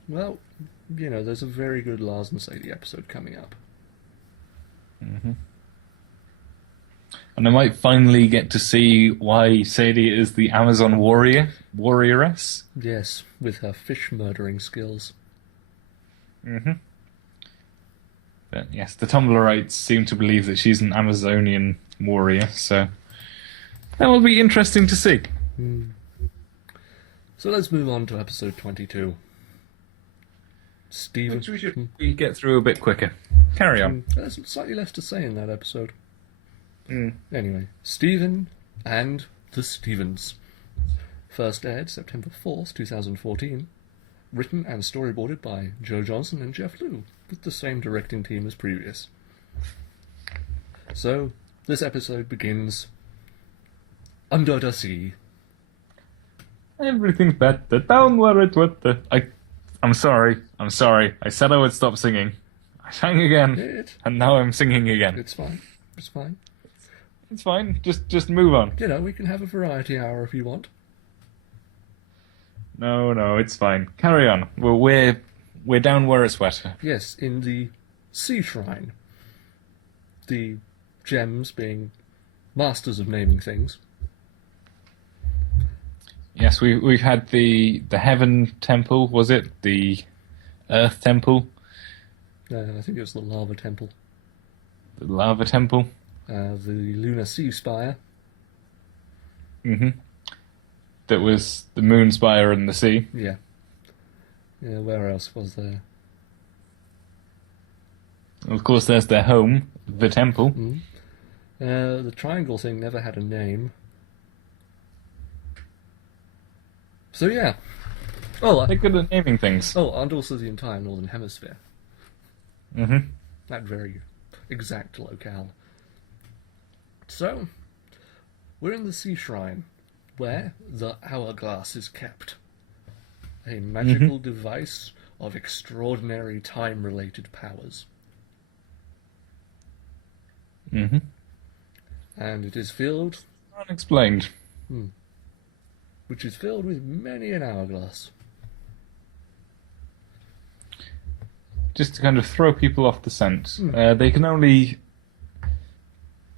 Well, there's a very good Lars and Sadie episode coming up. And I might finally get to see why Sadie is the Amazon warrioress. Yes, with her fish murdering skills. But yes, the Tumblrites seem to believe that she's an Amazonian warrior, so that will be interesting to see. So let's move on to episode 22. Stephen. Which we should get through a bit quicker. Carry on. There's slightly less to say in that episode. Anyway, Stephen and the Stevens. First aired September 4th, 2014. Written and storyboarded by Joe Johnson and Jeff Liu, with the same directing team as previous. So, this episode begins under the sea. Everything's better down where it was. I'm sorry. I said I would stop singing. I sang again, and now I'm singing again. It's fine. It's fine. It's fine. Just move on. We can have a variety hour if you want. No, it's fine. Carry on. Well, we're down where it's wetter. Yes, in the sea shrine. The gems being masters of naming things. Yes, we've had the heaven temple, was it? The earth temple? I think it was the lava temple. The lava temple? The lunar sea spire. That was the moon spire and the sea. Yeah, where else was there? Of course, there's their home, the temple. The triangle thing never had a name. So yeah. Oh, they're good at naming things. Oh, and also the entire northern hemisphere. That very exact locale. So, we're in the sea shrine, where the hourglass is kept. A magical device of extraordinary time-related powers. Mm-hmm. And it is filled... Unexplained. Which is filled with many an hourglass. Just to kind of throw people off the scent. They can only...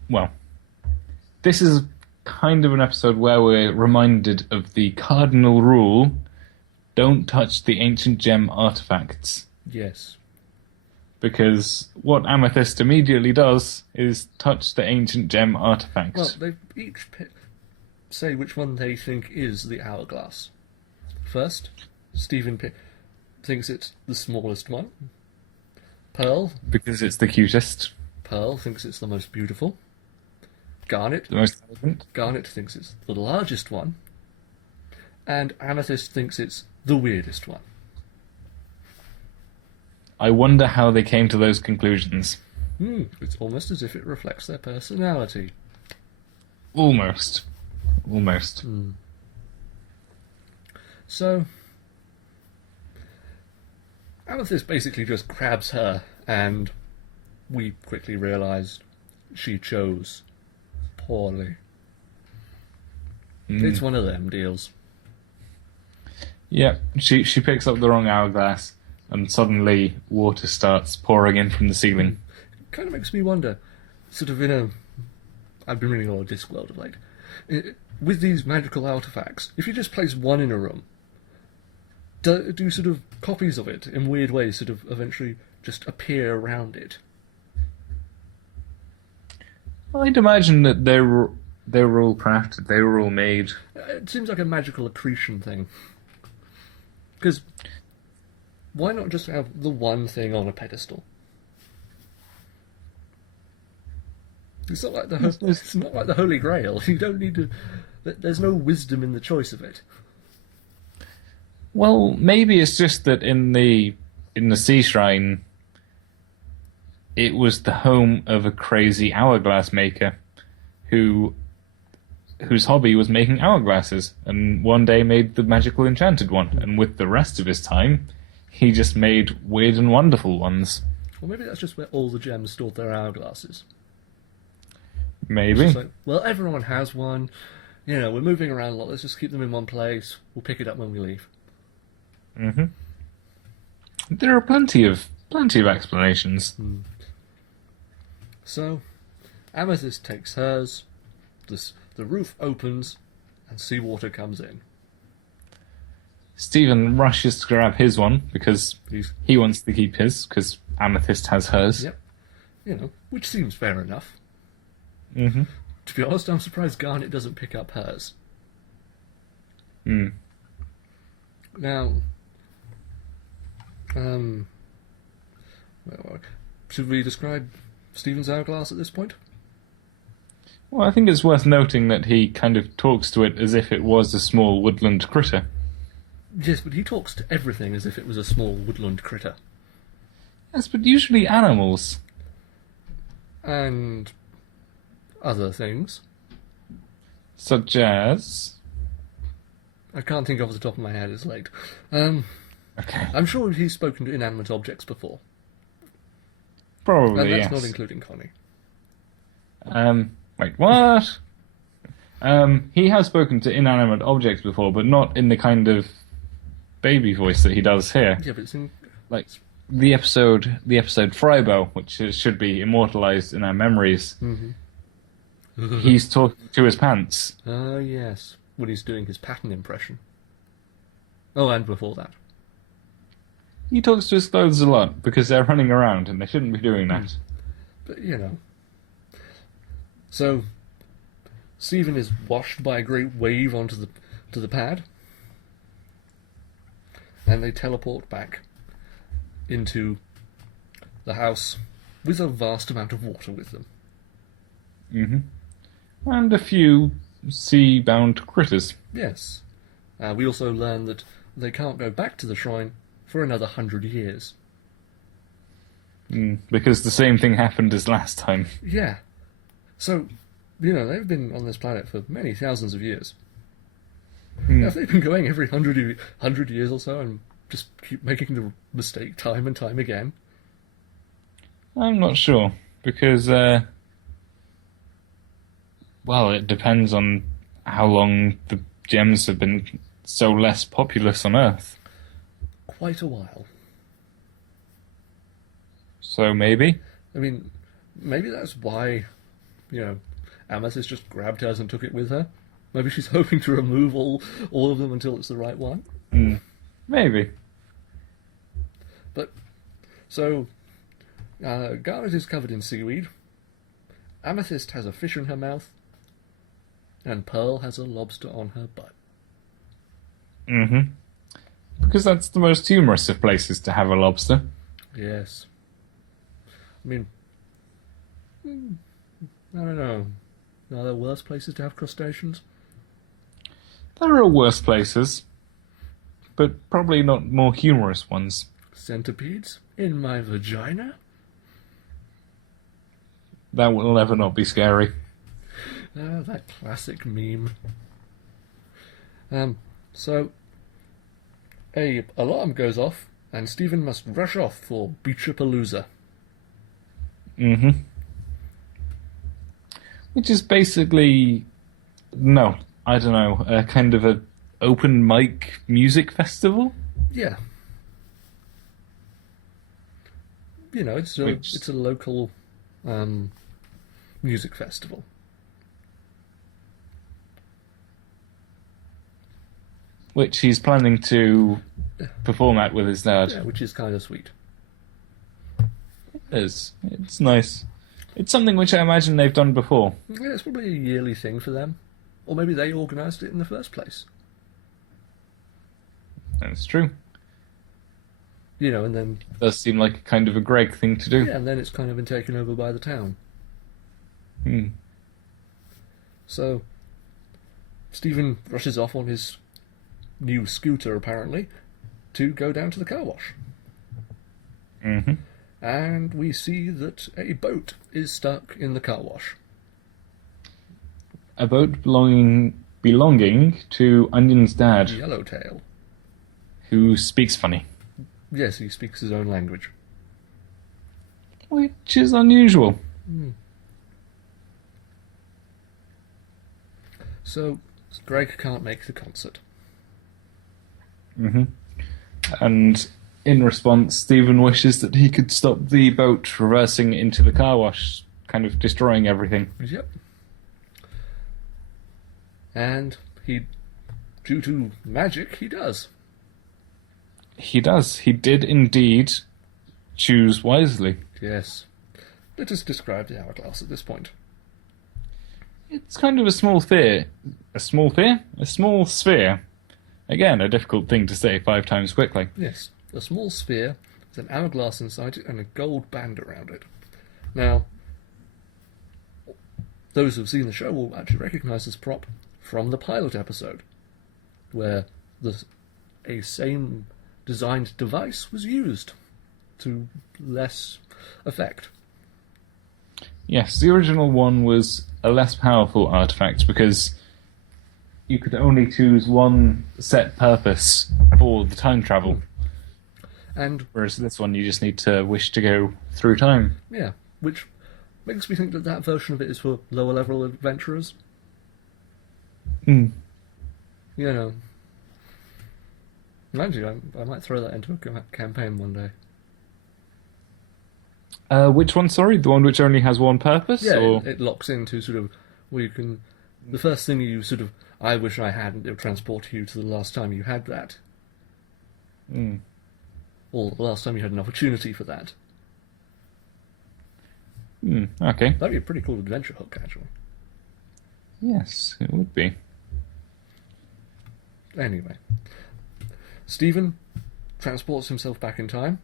Well, this is kind of an episode where we're reminded of the cardinal rule: don't touch the ancient gem artifacts. Yes. Because what Amethyst immediately does is touch the ancient gem artifact. Well, they each say which one they think is the hourglass. First, Stephen thinks it's the smallest one. Pearl... Because it's the cutest. Pearl thinks it's the most beautiful. Garnet... The most elegant. Garnet thinks it's the largest one. And Amethyst thinks it's the weirdest one. I wonder how they came to those conclusions. It's almost as if it reflects their personality. Almost. So, Amethyst basically just grabs her, and we quickly realise she chose poorly. It's one of them deals. Yeah, she picks up the wrong hourglass, and suddenly water starts pouring in from the ceiling. Kind of makes me wonder, sort of I've been reading a lot of Discworld of late. With these magical artifacts, if you just place one in a room, do sort of copies of it in weird ways sort of eventually just appear around it? I'd imagine that they were all crafted, they were all made. It seems like a magical accretion thing. Because why not just have the one thing on a pedestal? It's not like it's not like the Holy Grail. You don't need to. There's no wisdom in the choice of it. Well, maybe it's just that in the Sea Shrine, it was the home of a crazy hourglass maker, whose hobby was making hourglasses, and one day made the magical enchanted one, and with the rest of his time, he just made weird and wonderful ones. Or maybe that's just where all the gems stored their hourglasses. Maybe. It's like, well, everyone has one. You know, we're moving around a lot. Let's just keep them in one place. We'll pick it up when we leave. Mm-hmm. There are plenty of explanations. So, Amethyst takes hers. The roof opens, and seawater comes in. Stephen rushes to grab his one because he wants to keep his, because Amethyst has hers. Yep. You know, which seems fair enough. Mm-hmm. To be honest, I'm surprised Garnet doesn't pick up hers. Now, should we describe Stephen's hourglass at this point? Well, I think it's worth noting that he kind of talks to it as if it was a small woodland critter. Yes, but he talks to everything as if it was a small woodland critter. Yes, but usually animals. And other things. Such as... I can't think off the top of my head, it's late. Okay. I'm sure he's spoken to inanimate objects before. Probably, and that's yes. not including Connie. Wait, what? He has spoken to inanimate objects before, but not in the kind of baby voice that he does here. Yeah, but it's in... Like, the episode Frybo, which should be immortalized in our memories. Mm-hmm. He's talking to his pants. Oh, yes. When he's doing his pattern impression. Oh, and before that. He talks to his clothes a lot, because they're running around, and they shouldn't be doing that. But, you know. So, Stephen is washed by a great wave onto the pad, and they teleport back into the house with a vast amount of water with them. Mm-hmm. And a few sea-bound critters. Yes. We also learn that they can't go back to the shrine for another 100 years. Because the same thing happened as last time. Yeah. So, you know, they've been on this planet for many thousands of years. Now, if they've been going every 100 years or so and just keep making the mistake time and time again. I'm not sure, because, well, it depends on how long the gems have been so less populous on Earth. Quite a while. So maybe? I mean, maybe that's why, Amethyst just grabbed hers and took it with her. Maybe she's hoping to remove all of them until it's the right one. Maybe. But, so, Garnet is covered in seaweed, Amethyst has a fish in her mouth, and Pearl has a lobster on her butt. Because that's the most humorous of places to have a lobster. Yes. I mean, I don't know. Are there worse places to have crustaceans? There are worse places, but probably not more humorous ones. Centipedes? In my vagina? That will never not be scary. Ah, that classic meme. So, a alarm goes off, and Stephen must rush off for Beachapalooza. Which is basically, no, I don't know, a kind of a open mic music festival? Yeah. It's a local music festival. Which he's planning to perform at with his dad. Yeah, which is kind of sweet. It is. It's nice. It's something which I imagine they've done before. Yeah, it's probably a yearly thing for them. Or maybe they organised it in the first place. That's true. And then... It does seem like kind of a Greg thing to do. Yeah, and then it's kind of been taken over by the town. So, Stephen rushes off on his new scooter, apparently, to go down to the car wash. And we see that a boat is stuck in the car wash. A boat belonging to Onion's dad, Yellowtail. who speaks funny. Yes, he speaks his own language. Which is unusual. So, Greg can't make the concert. And in response, Stephen wishes that he could stop the boat reversing into the car wash, kind of destroying everything. Yep. And due to magic, he does. He does. He did indeed choose wisely. Yes. Let us describe the hourglass at this point. It's kind of a small sphere. A small sphere? A small sphere. Again, a difficult thing to say 5 times quickly. Yes. A small sphere with an hourglass inside it and a gold band around it. Now, those who've seen the show will actually recognise this prop from the pilot episode, where a same designed device was used to less effect. Yes, the original one was a less powerful artifact because you could only choose one set purpose for the time travel. And whereas this one you just need to wish to go through time. Yeah, which makes me think that version of it is for lower level adventurers. Actually, I might throw that into a campaign one day. Which one, sorry? The one which only has one purpose? Yeah, or? It locks into sort of where you can... The first thing you sort of, I wish I hadn't, it'll transport you to the last time you had that. Or the last time you had an opportunity for that. Okay. That'd be a pretty cool adventure hook, actually. Yes, it would be. Anyway. Stephen transports himself back in time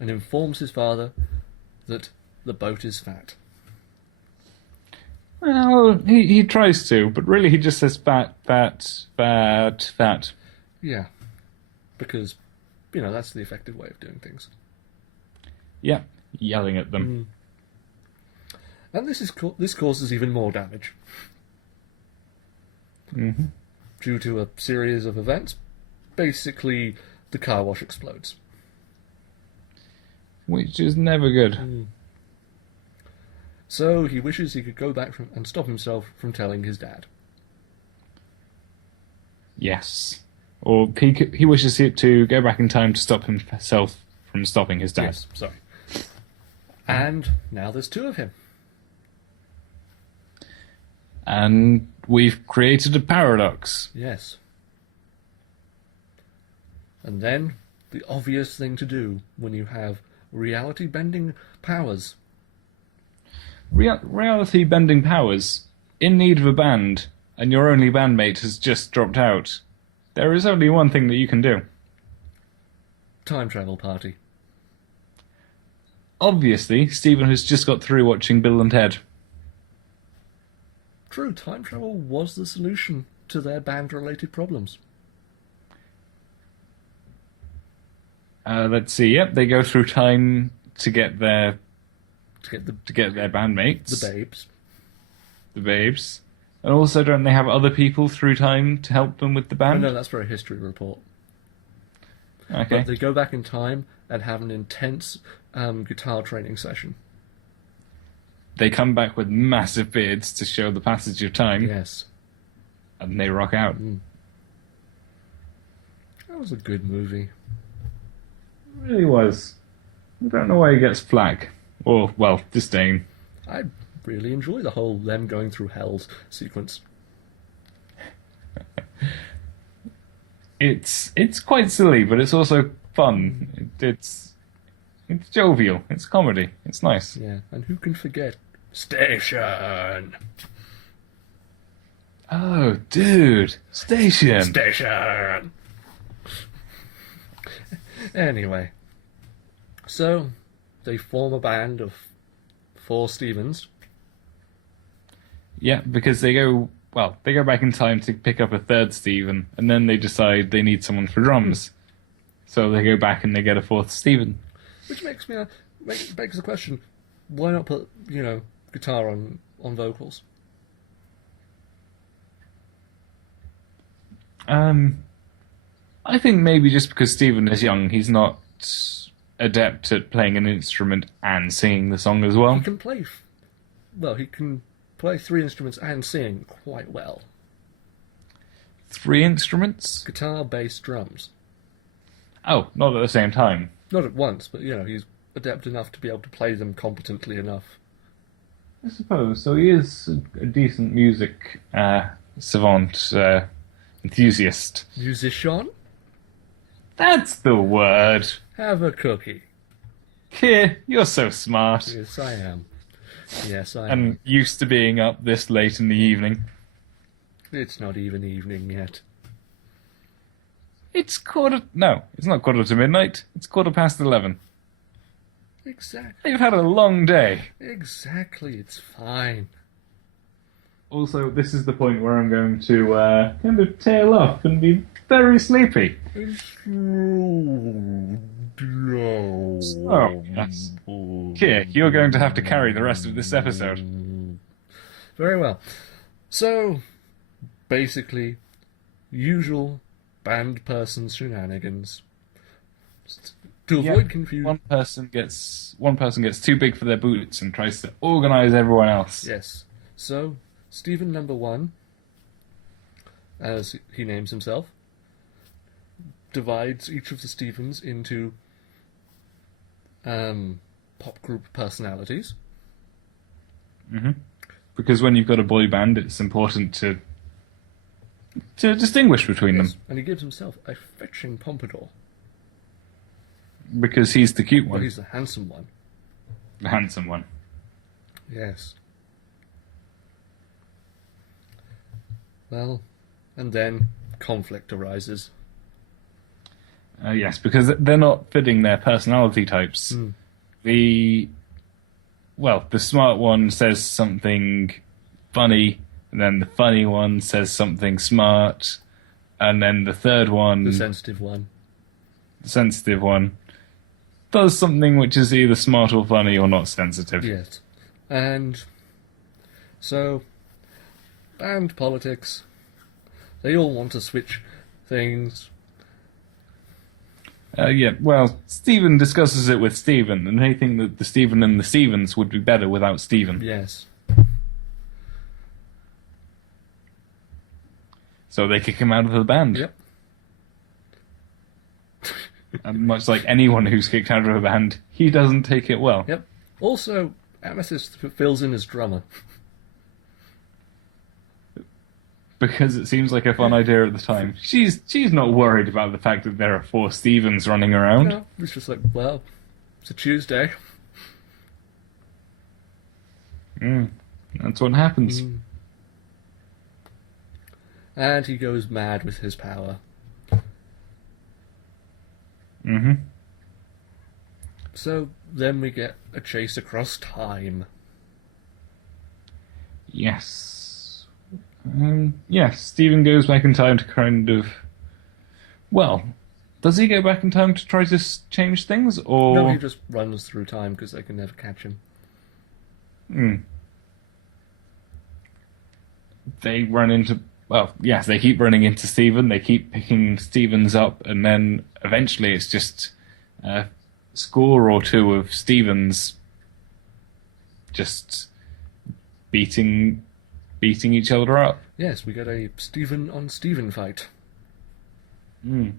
and informs his father that the boat is fat. Well, he tries to, but really he just says fat, fat, fat, fat. Yeah. Because, that's the effective way of doing things. Yeah, yelling at them. And this causes even more damage. due to a series of events, basically the car wash explodes. Which is never good. So he wishes he could go back and stop himself from telling his dad. Yes. Or he wishes to go back in time to stop himself from stopping his dad. Yes, sorry. And now there's two of him. And we've created a paradox. Yes. And then, the obvious thing to do when you have reality-bending powers. Reality-bending powers, in need of a band, and your only bandmate has just dropped out. There is only one thing that you can do. Time travel party. Obviously, Stephen has just got through watching Bill and Ted. True, time travel was the solution to their band-related problems. Let's see. Yep, they go through time to get their bandmates, The babes. the babes, and also don't they have other people through time to help them with the Oh, band? no, that's for a history report. Okay. But they go back in time and have an intense guitar training session. They come back with massive beards to show the passage of time, Yes. and they rock out. That was a good movie. It really was. I don't know why he gets flack. Or, well, disdain. I really enjoy the whole them going through hell sequence. It's quite silly, but it's also fun. It's jovial. It's comedy. It's nice. Yeah, and who can forget Station? Oh, dude. Station. Station! Anyway, so they form a band of 4 Stevens. Yeah, because they go back in time to pick up a third Stephen, and then they decide they need someone for drums. So they go back and they get a 4th Stephen. Which begs the question, why not put, guitar on vocals? I think maybe just because Stephen is young, he's not adept at playing an instrument and singing the song as well. He can play 3 instruments and sing quite well. 3 instruments? Guitar, bass, drums. Oh, not at the same time. Not at once, but, he's adept enough to be able to play them competently enough. I suppose. So he is a decent music savant, enthusiast. Musician? That's the word. Have a cookie. Keir, you're so smart. Yes, I am. Yes, I am. And used to being up this late in the evening. It's not even evening yet. It's not quarter to midnight. It's 11:15. Exactly. You've had a long day. Exactly, it's fine. Also, this is the point where I'm going to kind of tail off and be very sleepy. Oh, yes. Keir, you're going to have to carry the rest of this episode. Very well. So, basically, usual band person's shenanigans. To avoid confusion. One person gets too big for their boots and tries to organise everyone else. Yes. So, Stephen number 1, as he names himself, divides each of the Stephens into pop group personalities. Mm-hmm. Because when you've got a boy band, it's important to distinguish between them. And he gives himself a fetching pompadour. Because he's the cute Well, one. he's the handsome one. The handsome one. Yes. Well, and then conflict arises. Yes, because they're not fitting their personality types. The smart one says something funny, and then the funny one says something smart, and then the third one, The sensitive one, does something which is either smart or funny or not sensitive. Yes. And so, band politics. They all want to switch things. Yeah, well, Stephen discusses it with Stephen, and they think that the Stephen and the Stevens would be better without Stephen. Yes. So they kick him out of the band. Yep. And much like anyone who's kicked out of a band, he doesn't take it well. Yep. Also, Amethyst fills in as drummer. Because it seems like a fun idea at the time. She's not worried about the fact that there are 4 Stevens running around. No, it's just like, well, it's a Tuesday. That's what happens. And he goes mad with his power. So then we get a chase across time. Yes. Yes, Stephen goes back in time to kind of... Well, does he go back in time to try to change things, or... No, he just runs through time because they can never catch him. They run into... Well, yes, they keep running into Stephen, they keep picking Stevens up, and then eventually it's just a score or 2 of Stevens just beating each other up. Yes, we get a Stephen on Stephen fight. None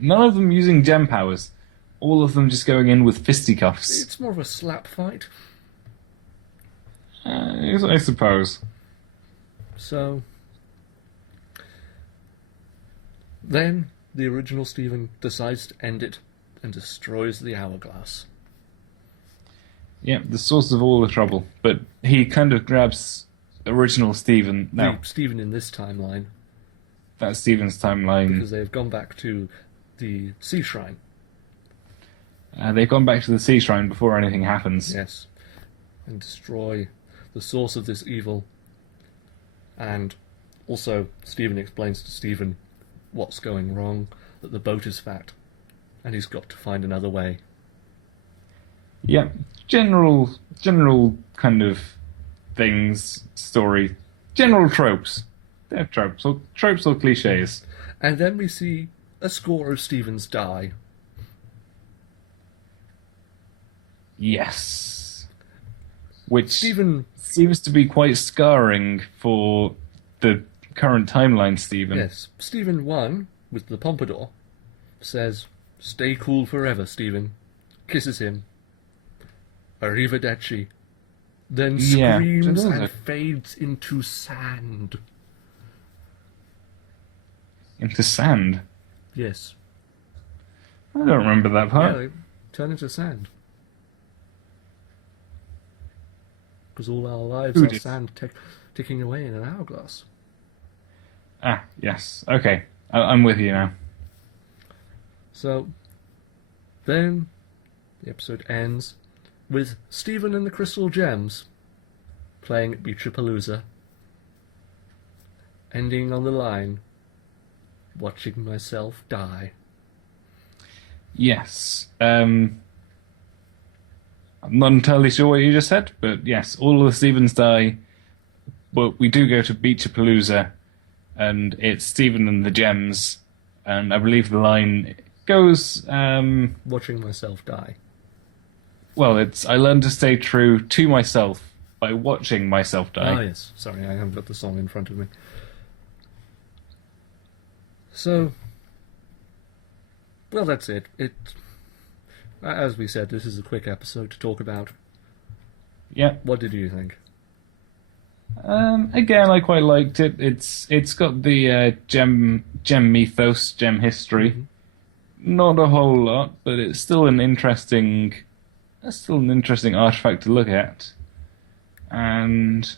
of them using gem powers. All of them just going in with fisticuffs. It's more of a slap fight. I suppose. So, then the original Stephen decides to end it and destroys the hourglass. Yeah, the source of all the trouble. But he kind of grabs original Stephen. Now, Stephen in this timeline. That's Stephen's timeline. Because they've gone back to the Sea Shrine. They've gone back to the Sea Shrine before anything happens. Yes. And destroy the source of this evil. And also, Stephen explains to Stephen what's going wrong, that the boat is fat, and he's got to find another way. Yeah, general kind of things, story, general tropes. They're tropes or cliches. And then we see a score of Stevens die. Yes. Which Stephen seems to be quite scarring for the current timeline, Stephen. Yes, Stephen 1, with the pompadour, says, "Stay cool forever, Stephen." Kisses him. Arrivederci. Then screams and fades into sand. Into sand? Yes. I don't remember that part. Yeah, they turn into sand. Because all our lives are sand ticking away in an hourglass. Ah, yes. Okay. I'm with you now. So, then the episode ends with Stephen and the Crystal Gems playing at Beachapalooza, ending on the line, "Watching myself die." Yes. I'm not entirely sure what you just said, but yes, all of the Stevens die, but we do go to Beachapalooza, and it's Stephen and the Gems, and I believe the line goes... Watching myself die. Well, it's, "I learned to stay true to myself by watching myself die." Oh, yes. Sorry, I haven't got the song in front of me. So, well, that's it. As we said, this is a quick episode to talk about. Yeah. What did you think? Again, I quite liked it. It's got the gem mythos, gem history. Mm-hmm. Not a whole lot, but it's still an interesting artifact to look at. And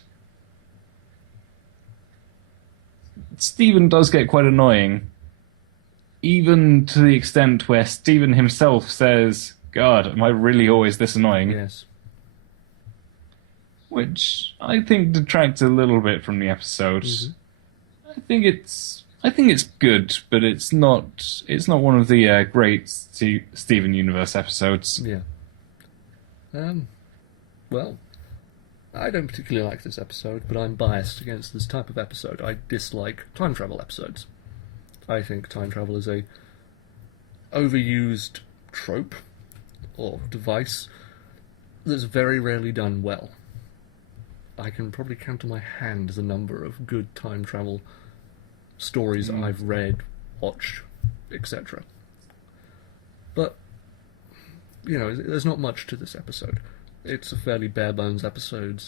Stephen does get quite annoying, even to the extent where Stephen himself says, "God, am I really always this annoying?" Yes. Which I think detracts a little bit from the episode. Mm-hmm. I think it's good, but it's not one of the great Steven Universe episodes. Yeah. Well, I don't particularly like this episode, but I'm biased against this type of episode. I dislike time travel episodes. I think time travel is a overused trope or device that's very rarely done well. I can probably count on my hand the number of good time travel stories I've read, watched, etc. But, there's not much to this episode. It's a fairly bare bones episode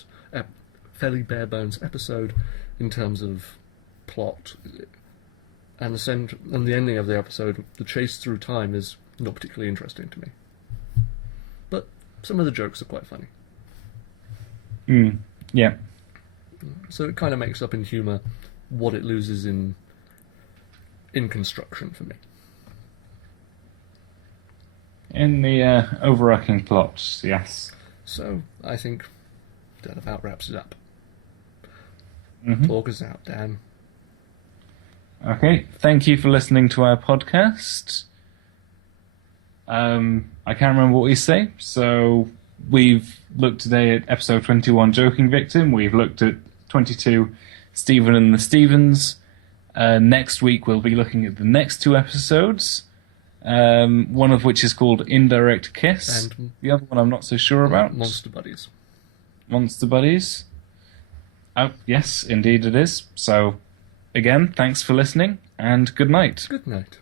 in terms of plot, and the ending of the episode, the chase through time, is not particularly interesting to me. But some of the jokes are quite funny. Yeah. So it kind of makes up in humour what it loses in construction for me. In the overarching plot, yes. So I think that about wraps it up. Mm-hmm. Talk us out, Dan. Okay, thank you for listening to our podcast. I can't remember what we say, so we've looked today at episode 21, Joking Victim. We've looked at 22, Stephen and the Stevens. Next week we'll be looking at the next two episodes, one of which is called Indirect Kiss. And the other one I'm not so sure about. Monster Buddies. Monster Buddies. Oh, yes, indeed it is. So, again, thanks for listening, and good night. Good night.